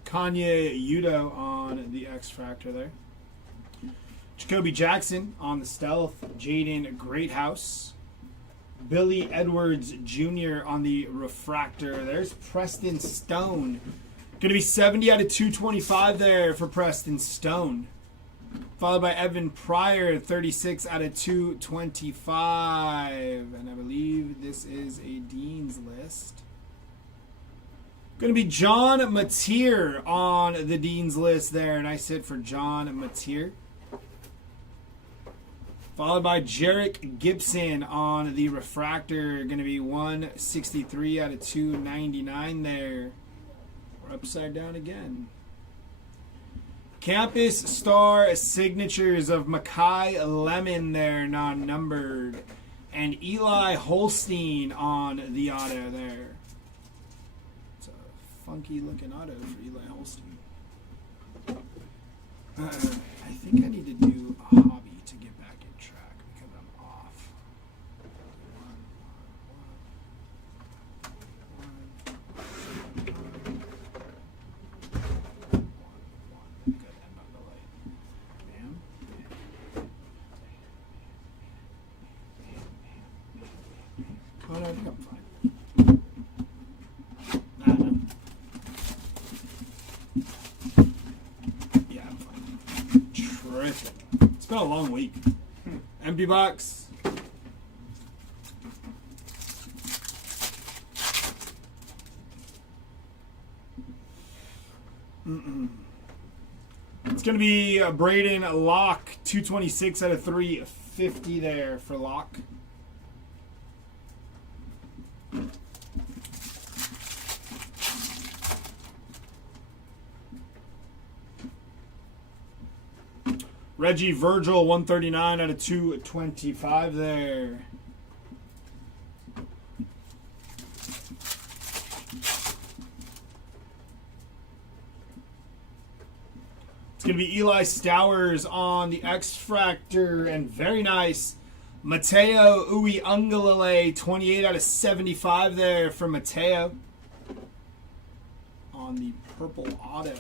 Kanye Udo on the X-Fractor there. Jacoby Jackson on the Stealth. Jaden Greathouse. Billy Edwards Jr. on the Refractor. There's Preston Stone. Going to be 70 out of 225 there for Preston Stone. Followed by Evan Pryor, 36 out of 225. And I believe this is a Dean's list. Going to be John Mateer on the Dean's list there. Nice hit for John Mateer. Followed by Jarek Gibson on the Refractor. Going to be 163 out of 299 there. We're upside down again. Campus Star Signatures of Makai Lemon there, non-numbered. And Eli Holstein on the auto there. It's a funky looking auto for Eli Holstein. I think I need to do a hobby to get back in track because I'm off. Good end on the light. Bam. Oh no, I think I'm fine. Nah, no. Yeah, I'm fine. Terrific. It's been a long week. Empty box. It's going to be Braden Locke, 226 out of 350 there for Locke. Reggie Virgil, 139 out of 225 there. It's going to be Eli Stowers on the X-Fractor, and very nice. Mateo Uiagalelei, 28 out of 75 there for Mateo on the purple auto.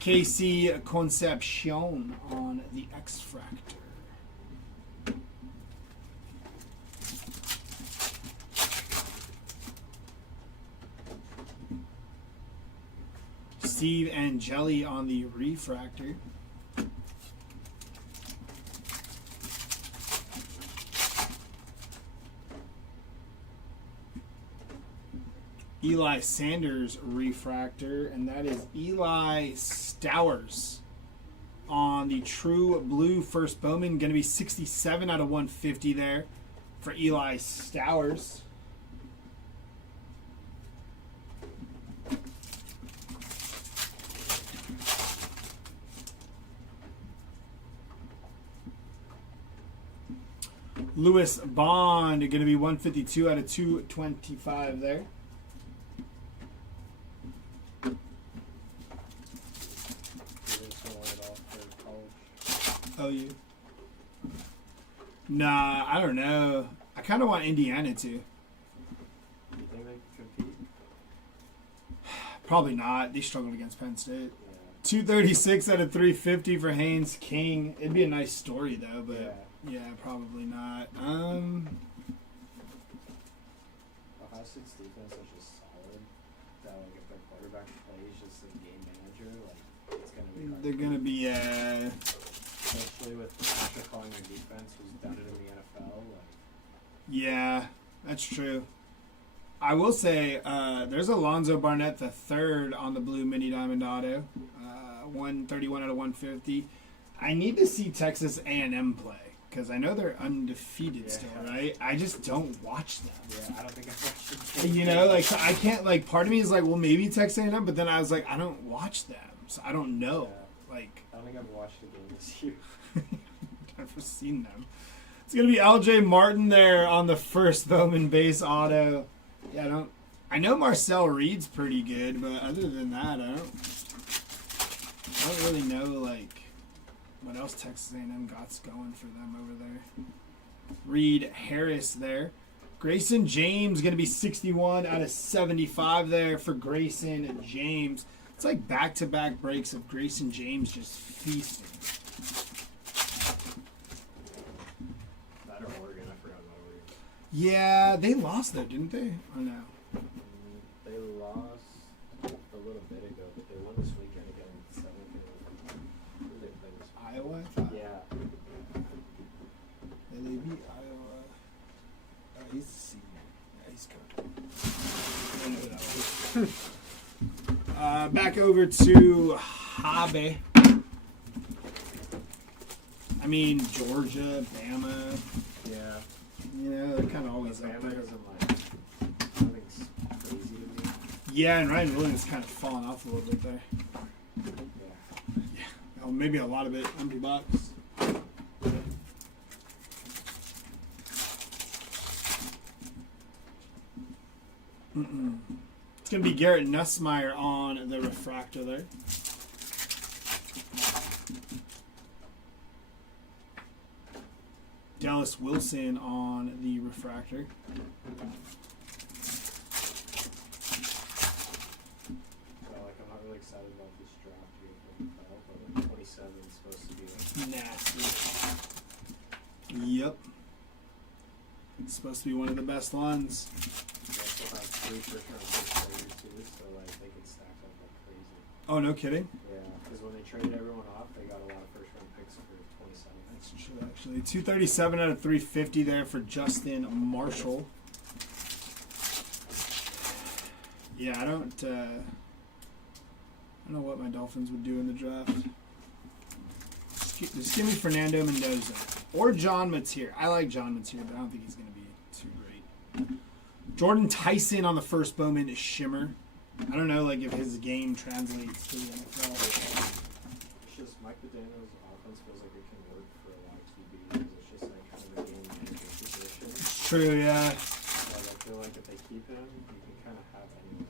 Casey Concepcion on the X-Fractor. Steve Angeli on the Refractor. Eli Sanders Refractor, and that is Eli Stowers on the True Blue First Bowman. Going to be 67 out of 150 there for Eli Stowers. Lewis Bond, going to be 152 out of 225 there. Oh, you? Nah, I don't know. I kind of want Indiana to. You think they can compete? Probably not. They struggled against Penn State. Yeah. 236 out of 350 for Haynes King. It'd be a nice story though, but yeah, probably not. Ohio State's defense is just solid. That like if their quarterback plays just a game manager, like it's gonna be hard. They're gonna be especially with Patrick calling their defense, who's done it in the NFL. Like, Yeah, that's true. I will say there's Alonzo Barnett the third on the blue mini diamond auto, 131 out of 150. I need to see Texas A&M play because I know they're undefeated still, right? I just don't watch them. yeah, I don't think I've watched it. You know, like so I can't. Like, part of me is like, well, maybe Texas A&M, but then I was like, I don't watch them, so I don't know. Like, I don't think I've watched a game this year. I've never seen them. It's gonna be L.J. Martin there on the first Bowman base auto. Yeah, I know Marcel Reed's pretty good, but other than that, I don't really know like what else Texas A&M got's going for them over there. Reed Harris there. Grayson James going to be 61 out of 75 there for Grayson James. It's like back-to-back breaks of Grayson James just feasting. That or Oregon. I forgot about Oregon. Yeah, they lost though, didn't they? Or no? They lost a little bit ago, but they won this weekend against 7. Who did they play this weekend? Iowa, I thought. Yeah. Yeah, they beat Iowa. Oh, he's a senior. Yeah, he's good. I know who that was. Back over to Habe. I mean, Georgia, Bama. Yeah. You know, they're kind of always up Bama there. doesn't like. Nothing's crazy to me. Yeah, and Ryan Williams kind of fallen off a little bit there. Yeah. Oh, maybe a lot of it. Empty box. It's going to be Garrett Nussmeier on the refractor there. Dallas Wilson on the refractor. So, like, I'm not really excited about this draft here for the NFL, but like 27 is supposed to be like. Nasty. Yep. It's supposed to be one of the best ones. They also have 3 first-round picks later, too, so, like, they can stack up like crazy. Oh, no kidding? Yeah, because when they traded everyone off, they got a lot of first-round picks for 27. That's true, actually. 237 out of 350 there for Justin Marshall. Yeah, I don't know what my Dolphins would do in the draft. Just give me Fernando Mendoza or John Mateer. I like John Mateer, but I don't think he's going to be too great. Jordan Tyson on the first Bowman Shimmer. I don't know, like, if his game translates to the NFL. It's just Mike McDaniel's offense feels like it can work for a lot of QBs. It's just like kind of a game manager position. It's true, yeah. But I feel like if they keep him, you can kind of have anyone.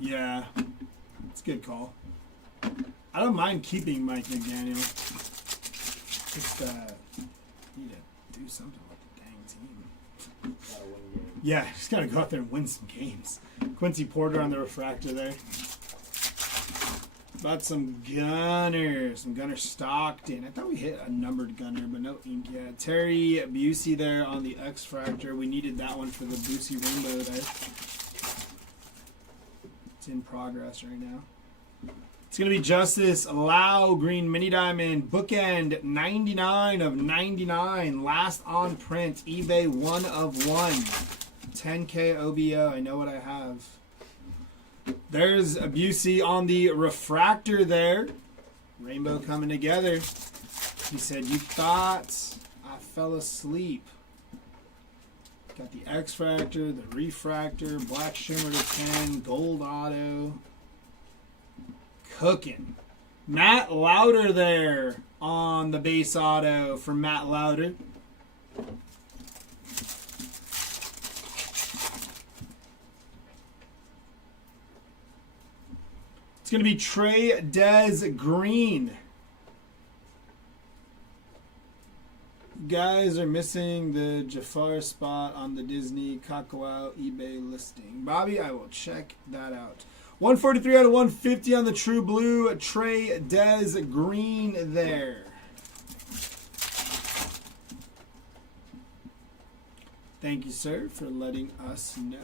Yeah. It's a good call. I don't mind keeping Mike McDaniel. Just need to do something with the dang team. Gotta win games. Yeah, just gotta go out there and win some games. Quincy Porter on the refractor there. About some Gunner. Some Gunner Stockton. I thought we hit a numbered Gunner, but no ink yet. Terry Busey there on the X-Fractor. We needed that one for the Busey Rainbow there. It's in progress right now. It's going to be Justice Lau Green Mini Diamond. Bookend 99 of 99. Last on print. eBay 1 of 1. 10K OBO. I know what I have. There's a Busey on the refractor there. Rainbow coming together. He said, "You thought I fell asleep." Got the X-Fractor, the refractor, black shimmer to 10, gold auto. Cooking. Matt Lauder there on the base auto for Matt Lauder. It's going to be Trey Des Green. You guys are missing the Jafar spot on the Disney Kakao eBay listing. Bobby, I will check that out. 143 out of 150 on the True Blue. Trey Des Green there. Thank you, sir, for letting us know.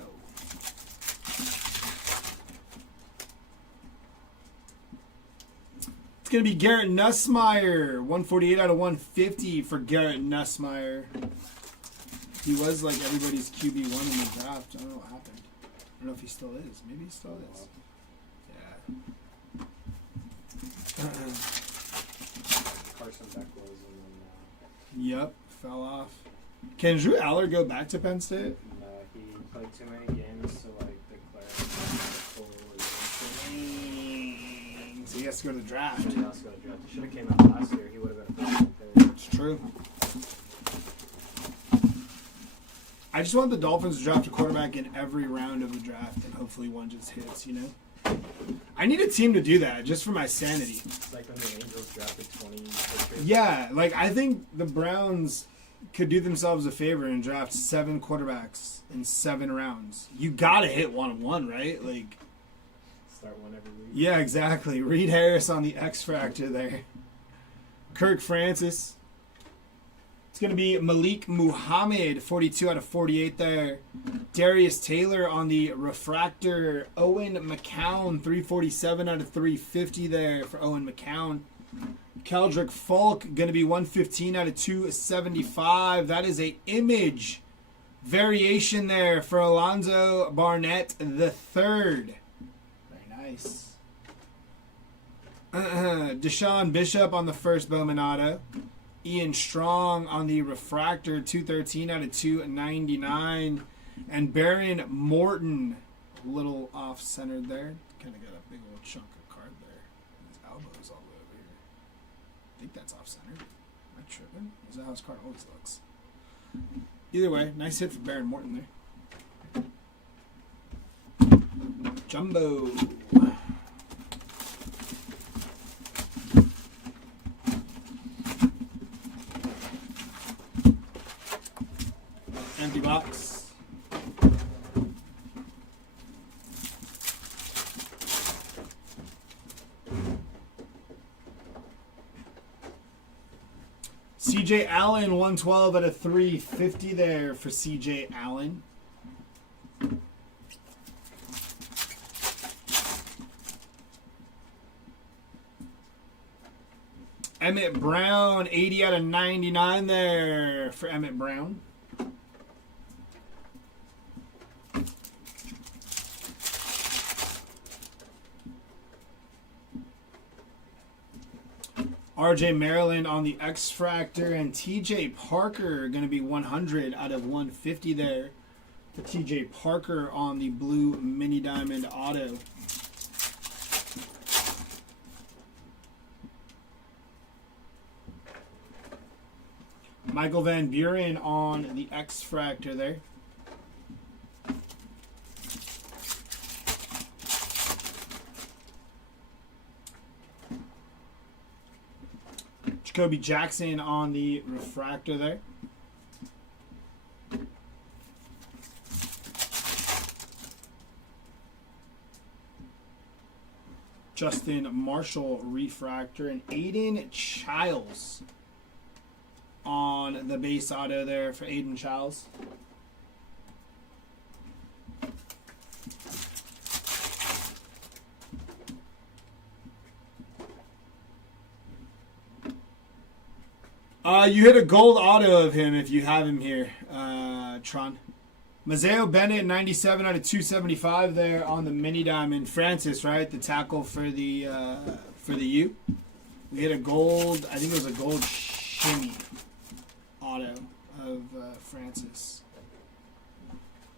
It's going to be Garrett Nussmeier. 148 out of 150 for Garrett Nussmeier. He was like everybody's QB1 in the draft. I don't know what happened. I don't know if he still is. Maybe he still is. Yeah. Carson Beck was, and then Yep, fell off. Can Drew Aller go back to Penn State? he played too many games to like declare full Dang. So he has to go to the draft. He also got a draft. He should have came out last year. He would have been a first pick. It's true. I just want the Dolphins to draft a quarterback in every round of the draft, and hopefully one just hits, you know? I need a team to do that, just for my sanity. It's like when the Angels drafted 20 pitchers. Yeah, like, I think the Browns could do themselves a favor and draft 7 quarterbacks in 7 rounds. You gotta hit 1-1, right? Like, Start one every week. yeah, exactly. Reed Harris on the X Factor there. Kirk Francis. It's going to be Malik Muhammad, 42 out of 48 there. Darius Taylor on the refractor. Owen McCown, 347 out of 350 there for Owen McCown. Keldrick Falk, going to be 115 out of 275. That is a image variation there for Alonzo Barnett the third. Very nice. Deshaun Bishop on the first Bowman auto. Ian Strong on the refractor, 213 out of 299. And Baron Morton, a little off-centered there. Kind of got a big old chunk of card there. His elbow's all the way over here. I think that's off-centered. Am I tripping? Is that how his card always looks? Either way, nice hit for Baron Morton there. Jumbo. Empty box. CJ Allen, 112 out of 350 there for CJ Allen. Emmett Brown, 80 out of 99 there for Emmett Brown. RJ Maryland on the X Fractor, and TJ Parker going to be 100 out of 150 there for TJ Parker on the blue mini diamond auto. Michael Van Buren on the X Fractor there. Jacoby Jackson on the refractor there. Justin Marshall refractor, and Aiden Childs on the base auto there for Aiden Childs. You hit a gold auto of him if you have him here, Tron. Mazeo Bennett, 97 out of 275 there on the mini diamond. Francis, right? The tackle for the U. We hit a gold, I think it was a gold shimmy auto of Francis.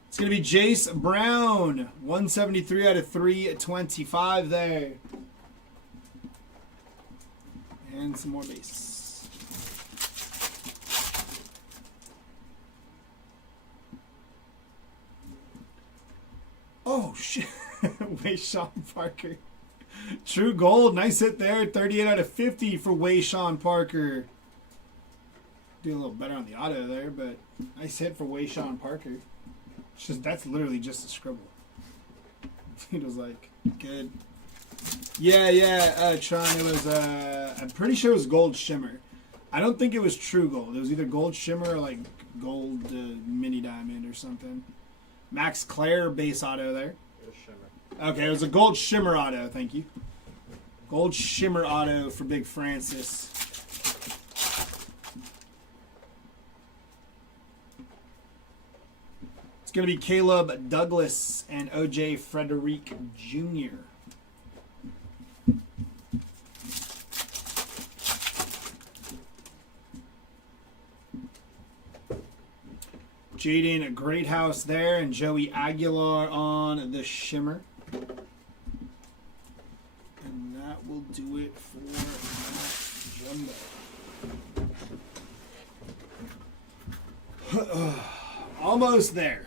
It's going to be Jace Brown, 173 out of 325 there. And some more base. Oh, shit. Wayshawn Parker. True gold. Nice hit there. 38 out of 50 for Wayshawn Parker. Do a little better on the auto there, but nice hit for Wayshawn Parker. It's just, that's literally just a scribble. It was like, good. Yeah, Tron, it was, I'm pretty sure it was gold shimmer. I don't think it was true gold. It was either gold shimmer or like gold mini diamond or something. Max Clare base auto there. It was shimmer. Okay, it was a gold shimmer auto. Thank you. Gold shimmer auto for Big Francis. It's going to be Caleb Douglas and O.J. Frederick Jr. Jaden Greathouse there and Joey Aguilar on the shimmer. And that will do it for that jumbo. Almost there.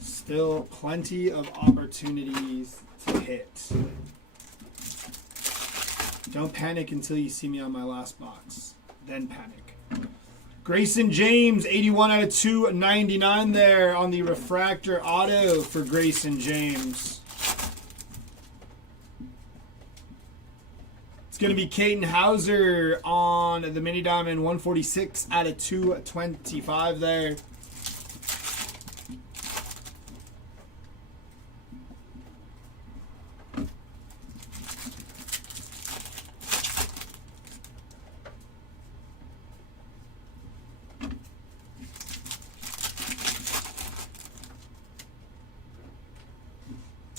Still plenty of opportunities to hit. Don't panic until you see me on my last box. Then panic. Grayson James, 81 out of 299 there on the refractor auto for Grayson James. It's going to be Caden Hauser on the mini diamond, 146 out of 225 there.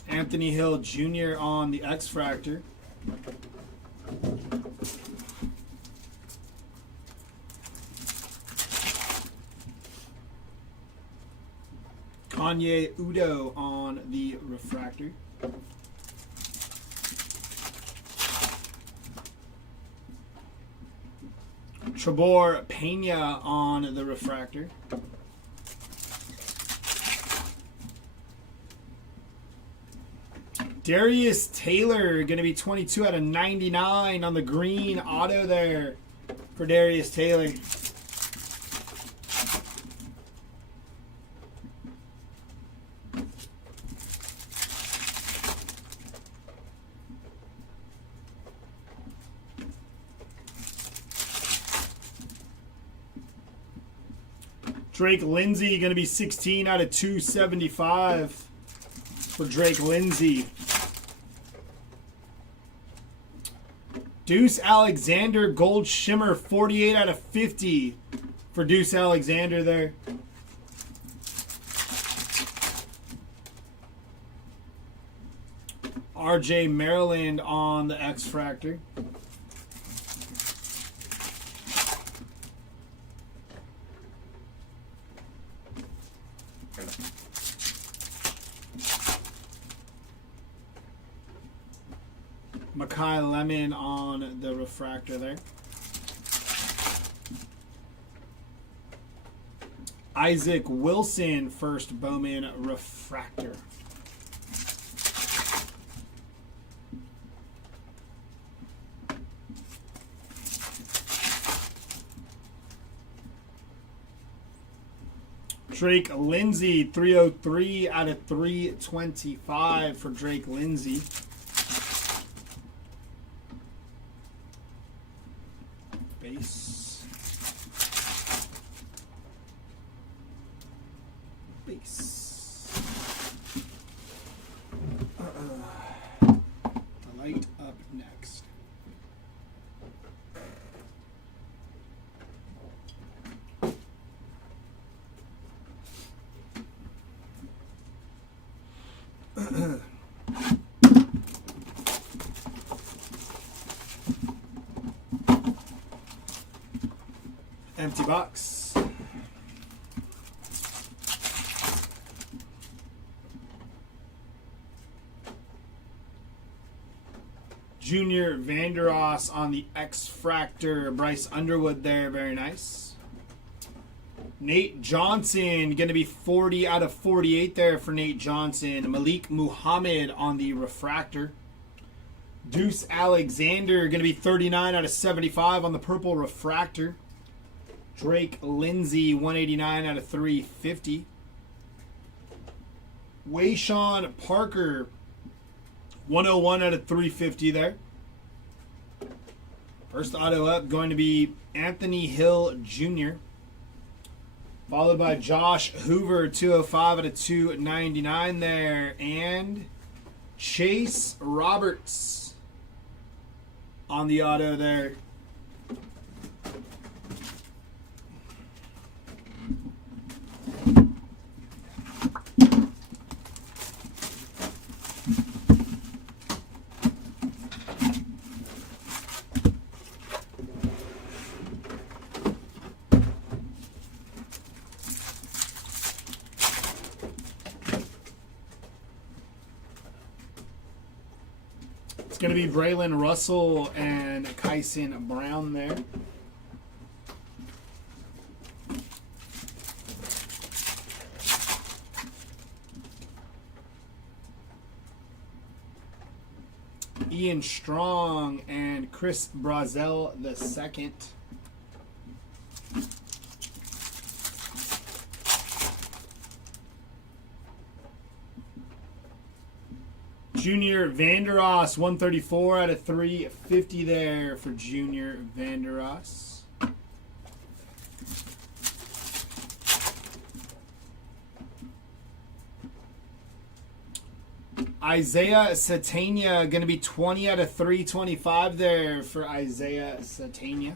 Anthony Hill Jr. on the X-Fractor. Kanye Udo on the refractor. Trebor Pena on the refractor. Darius Taylor, going to be 22 out of 99 on the green auto there for Darius Taylor. Drake Lindsay, going to be 16 out of 275 for Drake Lindsay. Deuce Alexander, gold shimmer, 48 out of 50 for Deuce Alexander there. RJ Maryland on the X-Fractor. Makai Lemon on the refractor there. Isaac Wilson, first Bowman refractor. Drake Lindsay, 303 out of 325 for Drake Lindsay. Base. The light up next. Empty box. Junior Vanderos on the X-Fractor. Bryce Underwood there. Very nice. Nate Johnson. Going to be 40 out of 48 there for Nate Johnson. Malik Muhammad on the refractor. Deuce Alexander. Going to be 39 out of 75 on the purple refractor. Drake Lindsay, 189 out of 350. Wayshawn Parker, 101 out of 350 there. First auto up going to be Anthony Hill Jr. Followed by Josh Hoover, 205 out of 299 there. And Chase Roberts on the auto there. It's going to be Braylon Russell and Kyson Brown there. Ian Strong and Chris Brazel II. Junior Vanderos, 134 out of 350 there for Junior Vanderos. Isaiah Satania, going to be 20 out of 325 there for Isaiah Satania.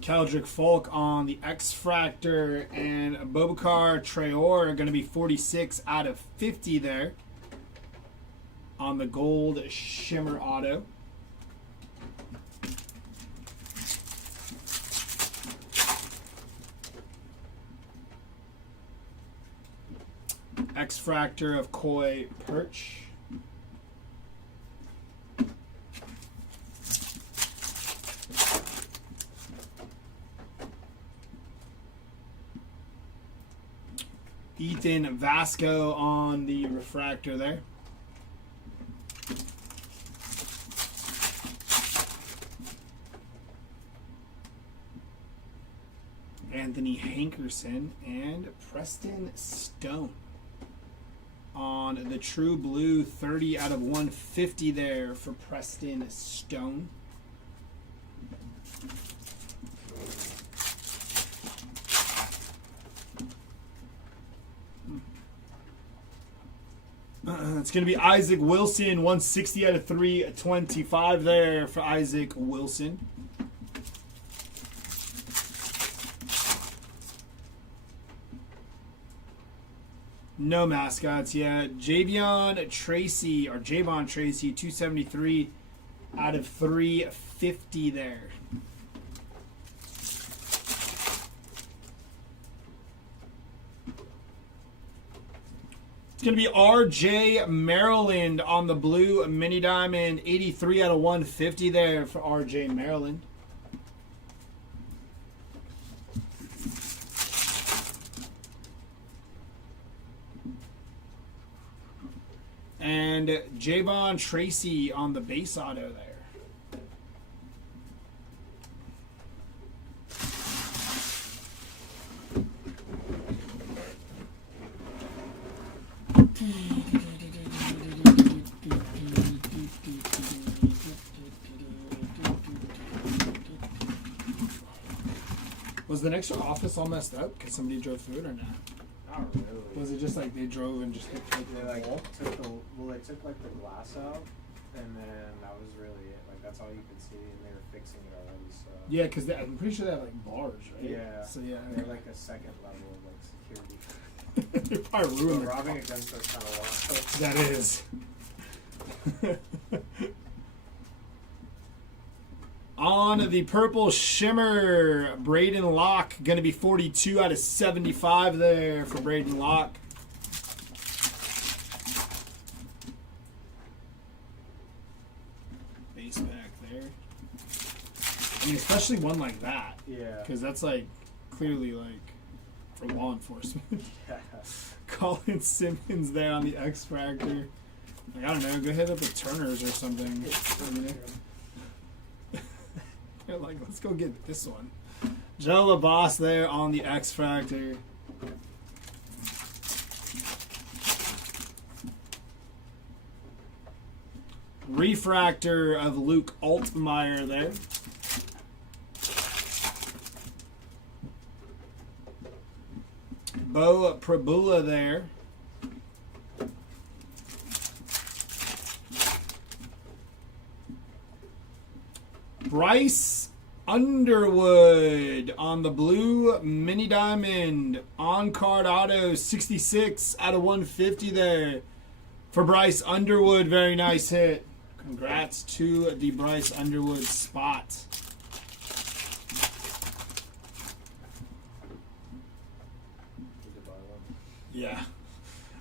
Keldrick Folk on the X-Fractor, and Bobakar Traore are going to be 46 out of 50 there on the Gold Shimmer Auto. X-Fractor of Koi Perch. Ethan Vasco on the refractor there. Anthony Hankerson and Preston Stone on the True Blue, 30 out of 150 there for Preston Stone. It's going to be Isaac Wilson, 160 out of 325 there for Isaac Wilson. No mascots yet. Javon Tracy, 273 out of 350 there. It's going to be R.J. Maryland on the blue mini diamond, 83 out of 150 there for R.J. Maryland. And Javon Tracy on the base auto there. Was the next office all messed up because somebody drove through it or not? Not really. Was it just like they drove and just hit like They the like wall? they took like the glass out, and then that was really it. Like that's all you could see, and they were fixing it already. So Yeah, because I'm pretty sure they have like bars, right? yeah. So yeah, They're like a second level of like security. they probably So ruined robbing it. against us kind of wild. That is. On the purple shimmer, Braden Locke, going to be 42 out of 75 there for Braden Locke. Base back there. I mean, especially one like that. Yeah. Because that's like clearly like for law enforcement. Yeah. Colin Simmons there on the X Factor. Like, I don't know, go hit up the Turners or something. They're like, let's go get this one. Joe LaBosse there on the X Factor. Refractor of Luke Altmaier there. Bo Prabula there. Bryce Underwood on the blue mini diamond. On card auto 66 out of 150 there. For Bryce Underwood, very nice hit. Congrats to the Bryce Underwood spot. Yeah.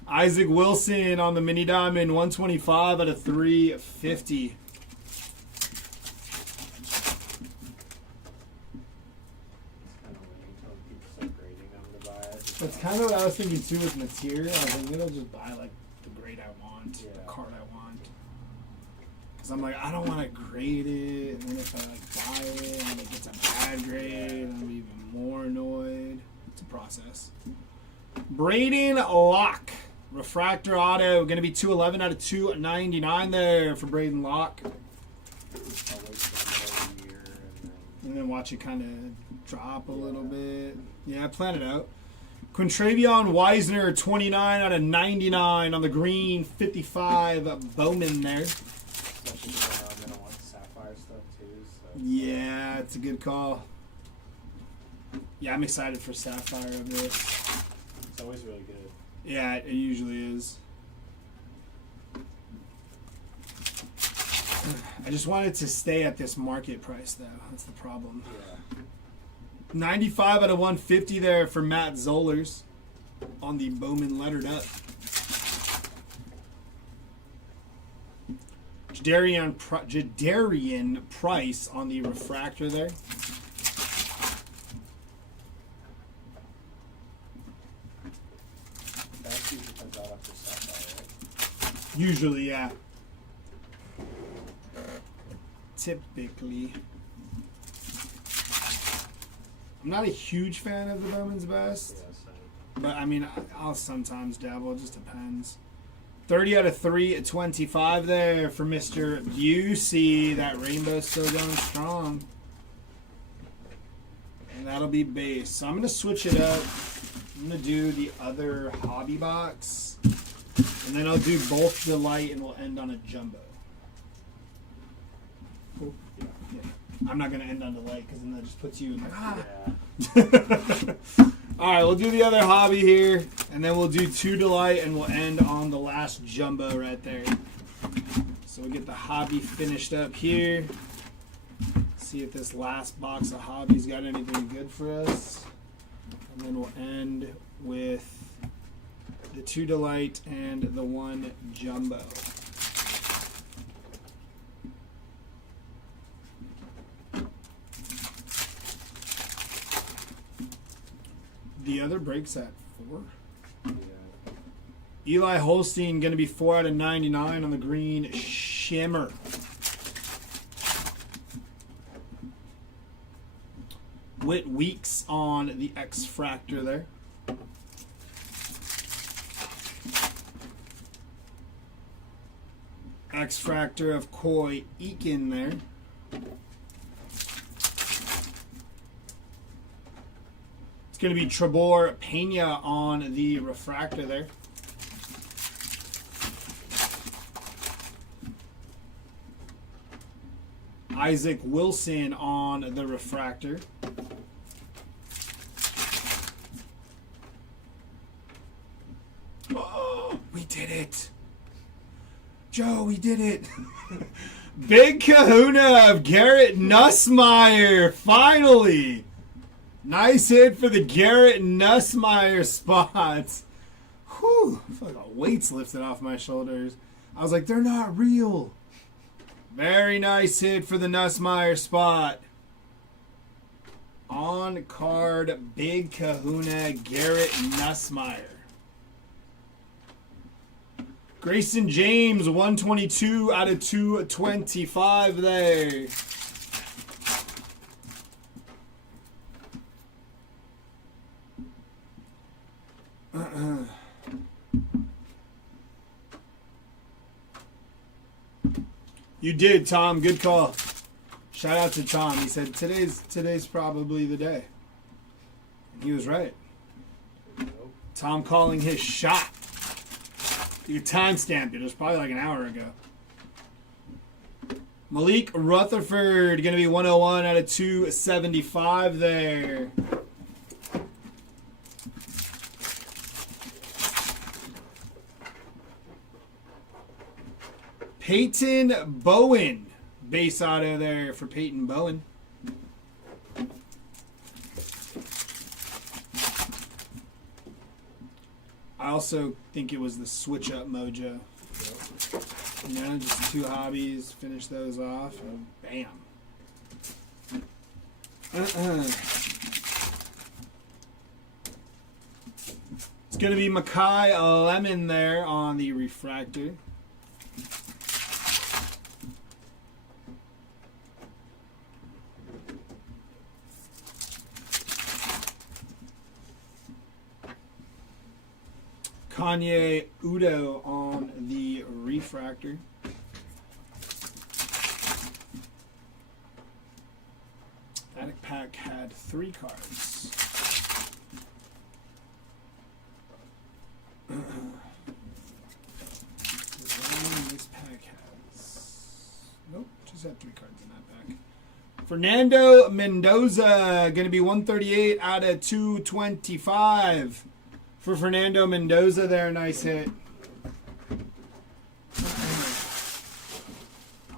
Isaac Wilson on the mini diamond, 125 out of 350. That's kind of what I was thinking too with material. I think maybe I'll just buy like the grade I want, the card I want. Because I'm like, I don't want to grade it, and then if I like buy it and it gets a bad grade, I'm even more annoyed. It's a process. Braden Locke, refractor auto, going to be 211 out of 299 there for Braden Locke. And then watch it kind of drop a little bit. Yeah, plan it out. Quintravion Wisner, 29 out of 99 on the green, 55 Bowman there. Yeah, it's a good call. Yeah, I'm excited for Sapphire of this. It's always really good. Yeah, it usually is. I just wanted to stay at this market price, though. That's the problem. Yeah. 95 out of 150 there for Matt Zollers on the Bowman lettered up. Jadarian Price on the refractor there. That usually comes out after Sapphire, right? Usually, yeah. Typically. I'm not a huge fan of the Bowman's Best. Yeah, same. But, I mean, I'll sometimes dabble. It just depends. 30 out of 325 there for Mr. Busey. That rainbow's still going strong. And that'll be base. So I'm going to switch it up. I'm going to do the other hobby box. And then I'll do both the light and we'll end on a jumbo. Cool. Yeah. I'm not going to end on the light because then that just puts you in like, Yeah. All right, we'll do the other hobby here, and then we'll do 2 delight, and we'll end on the last jumbo right there. So we'll get the hobby finished up here. See if this last box of hobbies got anything good for us. And then we'll end with the 2 delight and the 1 jumbo. The other breaks at 4. Yeah. Eli Holstein going to be 4 out of 99 on the green shimmer. Whit Weeks on the X-Fractor there. X-Fractor of Koi Eakin there. It's going to be Trebor Pena on the refractor there. Isaac Wilson on the refractor. Oh, we did it. Joe, we did it. Big kahuna of Garrett Nussmeier, finally. Nice hit for the Garrett Nussmeier spots. Whew, I feel like a weight's lifted off my shoulders. I was like, they're not real. Very nice hit for the Nussmeier spot. On card, Big Kahuna, Garrett Nussmeier. Grayson James, 122 out of 225 there. You did, Tom. Good call. Shout out to Tom. He said today's probably the day. And he was right. Nope. Tom calling his shot. You timestamped it. It was probably like an hour ago. Malik Rutherford going to be 101 out of 275 there. Peyton Bowen. Base auto there for Peyton Bowen. I also think it was the switch up mojo. Yep. You know, just 2 hobbies, finish those off, and bam. It's going to be Makai Lemon there on the refractor. Kanye Udo on the refractor. That pack had 3 cards. This pack has... Nope, just had 3 cards in that pack. Fernando Mendoza, going to be 138 out of 225. For Fernando Mendoza there, nice hit.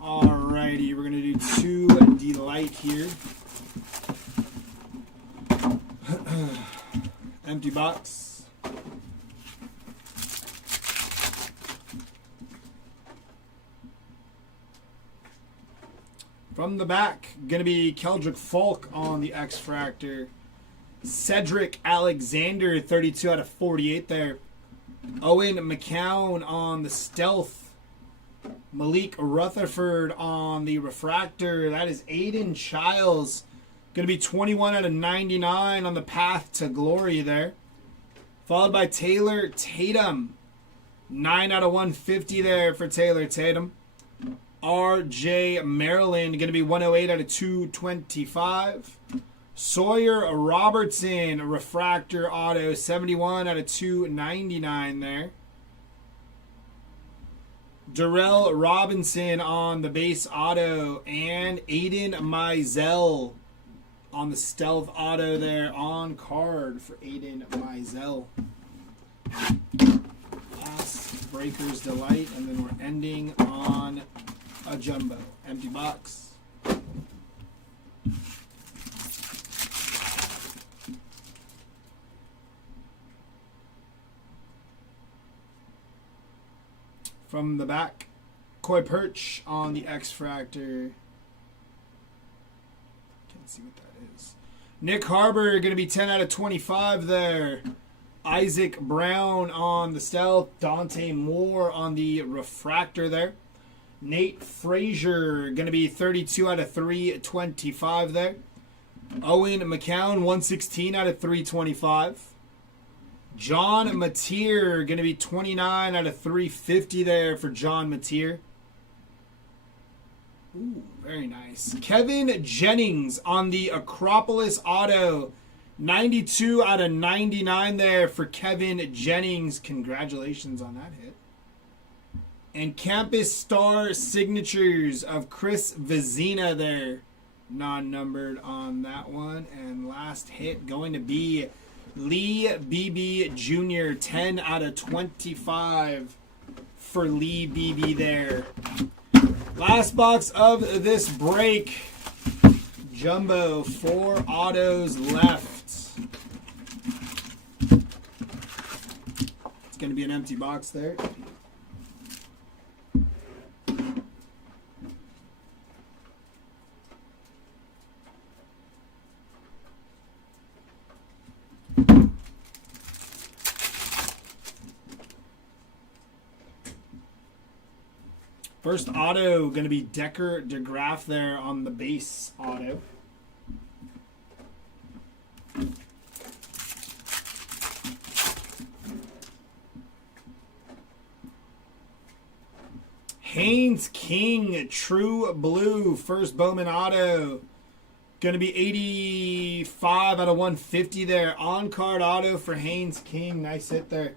Alrighty, we're going to do 2 Delight here. Empty box. From the back, going to be Keldrick Falk on the X-Fractor. Cedric Alexander, 32 out of 48 there. Owen McCown on the Stealth. Malik Rutherford on the Refractor. That is Aiden Childs. Going to be 21 out of 99 on the Path to Glory there. Followed by Taylor Tatum. 9 out of 150 there for Taylor Tatum. RJ Maryland. Going to be 108 out of 225. Sawyer Robertson, refractor auto, 71 out of 299 there. Darrell Robinson on the base auto, and Aiden Mizell on the stealth auto there on card for Aiden Mizell. Last Breakers Delight, and then we're ending on a jumbo. Empty box. From the back, Koi Perch on the X-Fractor. Can't see what that is. Nick Harbor going to be 10 out of 25 there. Isaac Brown on the Stealth. Dante Moore on the Refractor there. Nate Frazier going to be 32 out of 325 there. Owen McCown, 116 out of 325. John Mateer, going to be 29 out of 350 there for John Mateer. Ooh, very nice. Kevin Jennings on the Acropolis Auto. 92 out of 99 there for Kevin Jennings. Congratulations on that hit. And Campus Star Signatures of Chris Vezina there. Non-numbered on that one. And last hit going to be Lee Beebe Jr., 10 out of 25 for Lee Beebe there. Last box of this break. Jumbo, 4 autos left. It's going to be an empty box there. First auto going to be Decker DeGraff there on the base auto. Haynes King, True Blue, first Bowman auto. Going to be 85 out of 150 there. On-card auto for Haynes King. Nice hit there.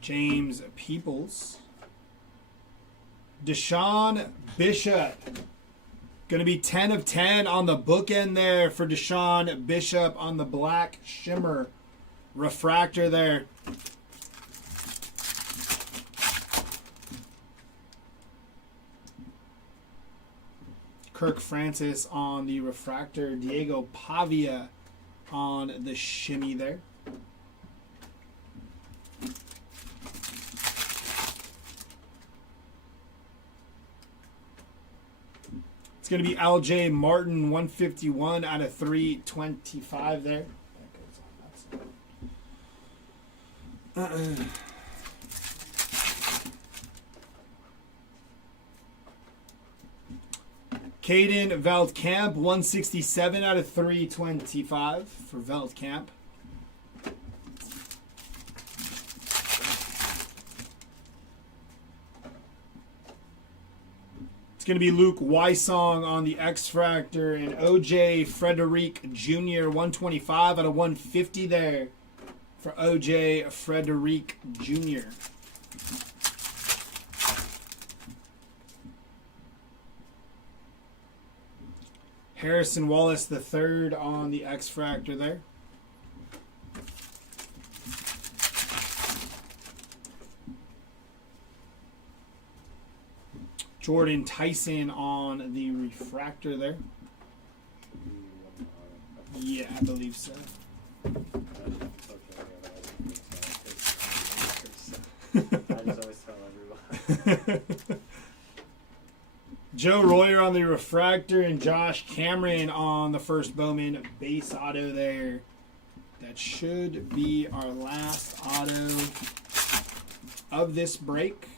James Peoples. Deshaun Bishop. Going to be 10 of 10 on the bookend there for Deshaun Bishop on the black shimmer refractor there. Kirk Francis on the refractor. Diego Pavia on the shimmy there. It's going to be LJ Martin, 151 out of 325 there. That goes on that side. Caden Veldkamp, 167 out of 325 for Veldkamp. It's going to be Luke Wysong on the X-Fractor and OJ Frederic Jr., 125 out of 150 there for OJ Frederic Jr. Harrison Wallace III on the X-Fractor there. Jordan Tyson on the refractor there. Yeah, I believe so. I just always tell everyone. Joe Royer on the refractor and Josh Cameron on the first Bowman base auto there. That should be our last auto of this break.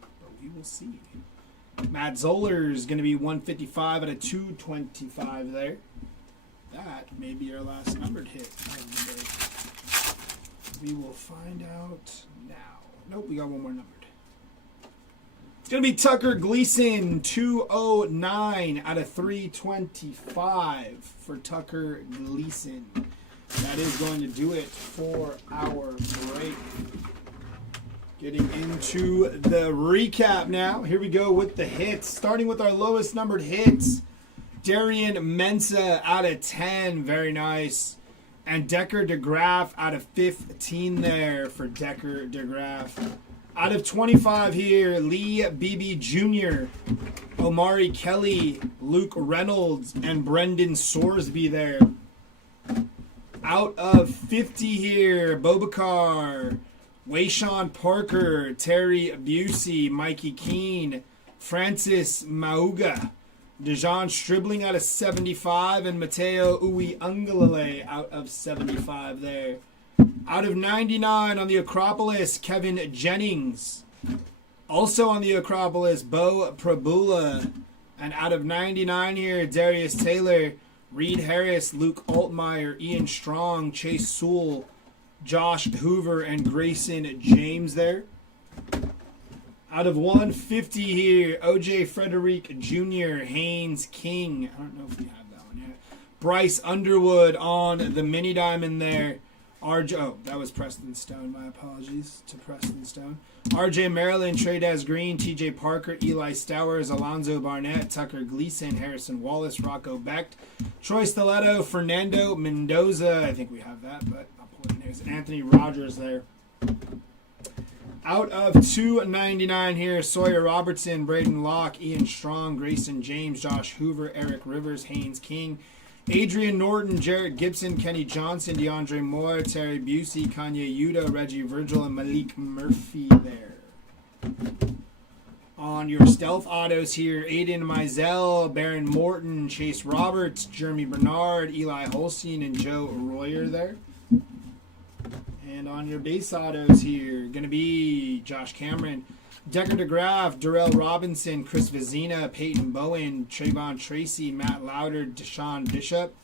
But we will see. Matt Zoller is going to be 155 out of 225 there. That may be our last numbered hit of the break. We will find out now. Nope, we got one more numbered. It's going to be Tucker Gleason, 209 out of 325 for Tucker Gleason. That is going to do it for our break. Getting into the recap now. Here we go with the hits. Starting with our lowest numbered hits. Darian Mensa out of 10. Very nice. And Decker DeGraff out of 15 there for Decker DeGraff. Out of 25 here, Lee Beebe Jr., Omari Kelly, Luke Reynolds, and Brendan Sorsby there. Out of 50 here, Bobakar, Wayshawn Parker, Terry Busey, Mikey Keene, Francis Mauga, Dejon Stribling out of 75, and Mateo Uiagalelei out of 75 there. Out of 99 on the Acropolis, Kevin Jennings. Also on the Acropolis, Bo Prabula. And out of 99 here, Darius Taylor, Reed Harris, Luke Altmaier, Ian Strong, Chase Sewell, Josh Hoover, and Grayson James there. Out of 150 here, OJ Frederic Jr., Haynes King. I don't know if we have that one yet. Bryce Underwood on the mini diamond there. That was Preston Stone. My apologies to Preston Stone. RJ Maryland, Tradez Green, TJ Parker, Eli Stowers, Alonzo Barnett, Tucker Gleason, Harrison Wallace, Rocco Becht, Troy Stiletto, Fernando Mendoza. I think we have that, but I'll pull it in. There's Anthony Rogers there. Out of 299 here, Sawyer Robertson, Braden Locke, Ian Strong, Grayson James, Josh Hoover, Eric Rivers, Haynes King, Adrian Norton, Jarrett Gibson, Kenny Johnson, DeAndre Moore, Terry Busey, Kanye Yuta, Reggie Virgil, and Malik Murphy there. On your stealth autos here, Aiden Mizell, Baron Morton, Chase Roberts, Jeremy Bernard, Eli Holstein, and Joe Royer there. And on your base autos here, going to be Josh Cameron, Decker DeGraff, Darrell Robinson, Chris Vizina, Peyton Bowen, Trayvon Tracy, Matt Lauder, Deshaun Bishop,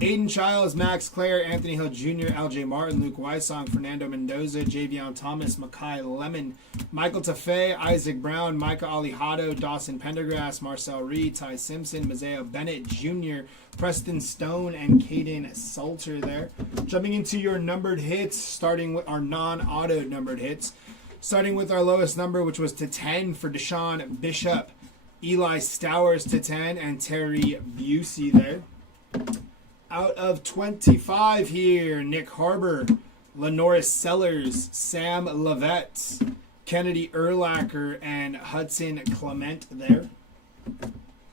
Aiden Childs, Max Clare, Anthony Hill Jr., LJ Martin, Luke Wysong, Fernando Mendoza, Javion Thomas, Makai Lemon, Michael Tafay, Isaac Brown, Micah Alejado, Dawson Pendergrass, Marcel Reed, Ty Simpson, Mazeo Bennett Jr., Preston Stone, and Caden Salter there. Jumping into your numbered hits, starting with our non-auto numbered hits. Starting with our lowest number, which was to 10 for Deshaun Bishop, Eli Stowers to 10, and Terry Busey there. Out of 25 here, Nick Harbor, Lenoris Sellers, Sam Levette, Kennedy Urlacher, and Hudson Clement there.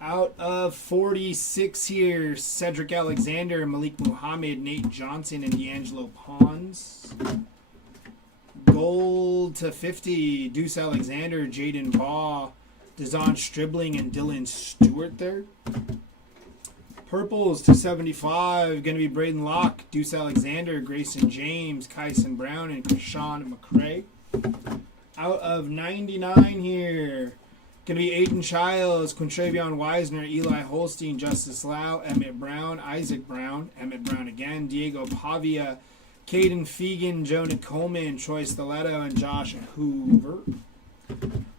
Out of 46 here, Cedric Alexander, Malik Muhammad, Nate Johnson, and D'Angelo Pons. Gold to 50, Deuce Alexander, Jaden Baugh, Dazon Stribling, and Dylan Stewart there. Purples to 75, going to be Braden Locke, Deuce Alexander, Grayson James, Kyson Brown, and Krishan McCray. Out of 99 here, going to be Aiden Childs, Quintravion Wisner, Eli Holstein, Justice Lau, Emmett Brown, Isaac Brown, Emmett Brown again, Diego Pavia, Caden Fegan, Jonah Coleman, Troy Stiletto, and Josh Hoover.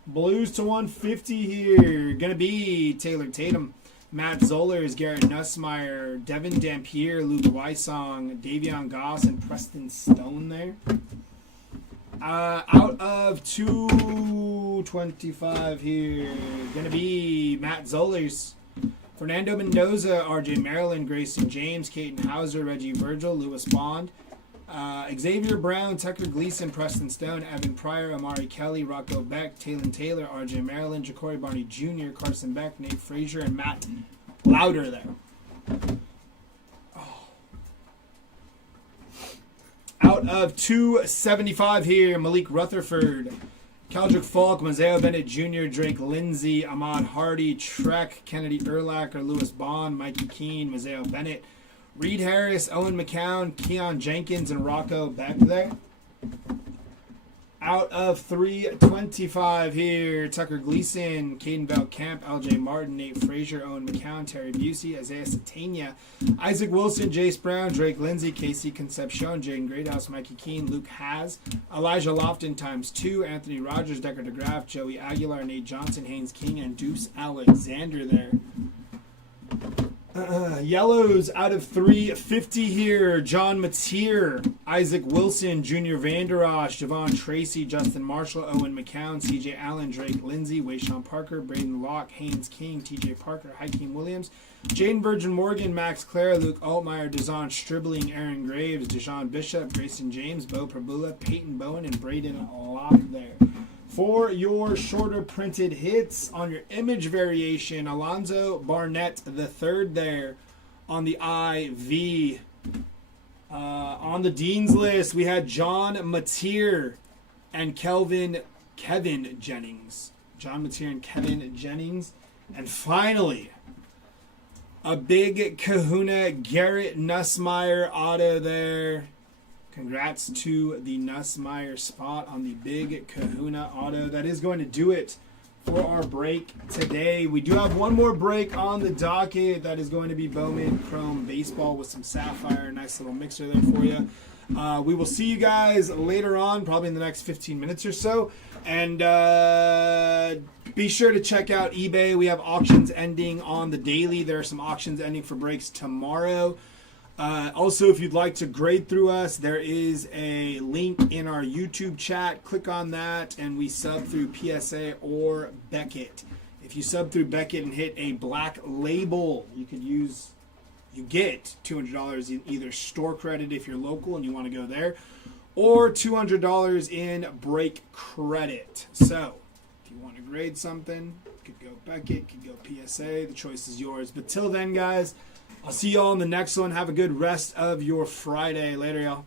Blues to 150 here, going to be Taylor Tatum, Matt Zollers, Garrett Nussmeyer, Devin Dampier, Luke Wysong, Davion Goss, and Preston Stone there. Out of 225 here, going to be Matt Zollers, Fernando Mendoza, RJ Maryland, Grayson James, Caden Hauser, Reggie Virgil, Lewis Bond, Xavier Brown, Tucker Gleason, Preston Stone, Evan Pryor, Amari Kelly, Rocco Beck, Taylon Taylor, RJ Maryland, Ja'Cory Barney Jr., Carson Beck, Nate Frazier, and Matt Lauder there. Oh. Out of 275 here, Malik Rutherford, Caldrick Falk, Mazeo Bennett Jr., Drake Lindsay, Ahmad Hardy, Trek, Kennedy Urlacher, Lewis Bond, Mikey Keene, Mazeo Bennett, Reed Harris, Owen McCown, Keon Jenkins, and Rocco Beck there. Out of 325 here, Tucker Gleason, Caden Bell Camp, LJ Martin, Nate Frazier, Owen McCown, Terry Busey, Isaiah Satania, Isaac Wilson, Jace Brown, Drake Lindsay, Casey Concepcion, Jaden Greathouse, Mikey Keene, Luke Haas, Elijah Lofton ×2, Anthony Rogers, Decker DeGraff, Joey Aguilar, Nate Johnson, Haynes King, and Deuce Alexander there. Yellows out of 350 here. John Mateer, Isaac Wilson, Junior Vanderosh, Javon Tracy, Justin Marshall, Owen McCown, CJ Allen, Drake Lindsay, Wayshawn Parker, Braden Locke, Haynes King, TJ Parker, Hakeem Williams, Jaden Virgin Morgan, Max Clare, Luke Altmaier, Dazon Stribling, Aaron Graves, Deshaun Bishop, Grayson James, Bo Prabula, Peyton Bowen, and Braden Locke there. For your shorter printed hits on your image variation, Alonzo Barnett the third there on the IV. On the Dean's list, we had John Mateer and Kevin Jennings. John Mateer and Kevin Jennings. And finally, a big kahuna Garrett Nussmeyer auto there. Congrats to the Nussmeyer spot on the big kahuna auto. That is going to do it for our break today. We do have one more break on the docket. That is going to be Bowman Chrome Baseball with some Sapphire. Nice little mixer there for you. We will see you guys later on, probably in the next 15 minutes or so. And be sure to check out eBay. We have auctions ending on the daily. There are some auctions ending for breaks tomorrow. Also, if you'd like to grade through us, there is a link in our YouTube chat. Click on that, and we sub through PSA or Beckett. If you sub through Beckett and hit a black label, you get $200 in either store credit if you're local and you want to go there, or $200 in break credit. So, if you want to grade something, could go Beckett, could go PSA. The choice is yours. But till then, guys, I'll see y'all in the next one. Have a good rest of your Friday. Later, y'all.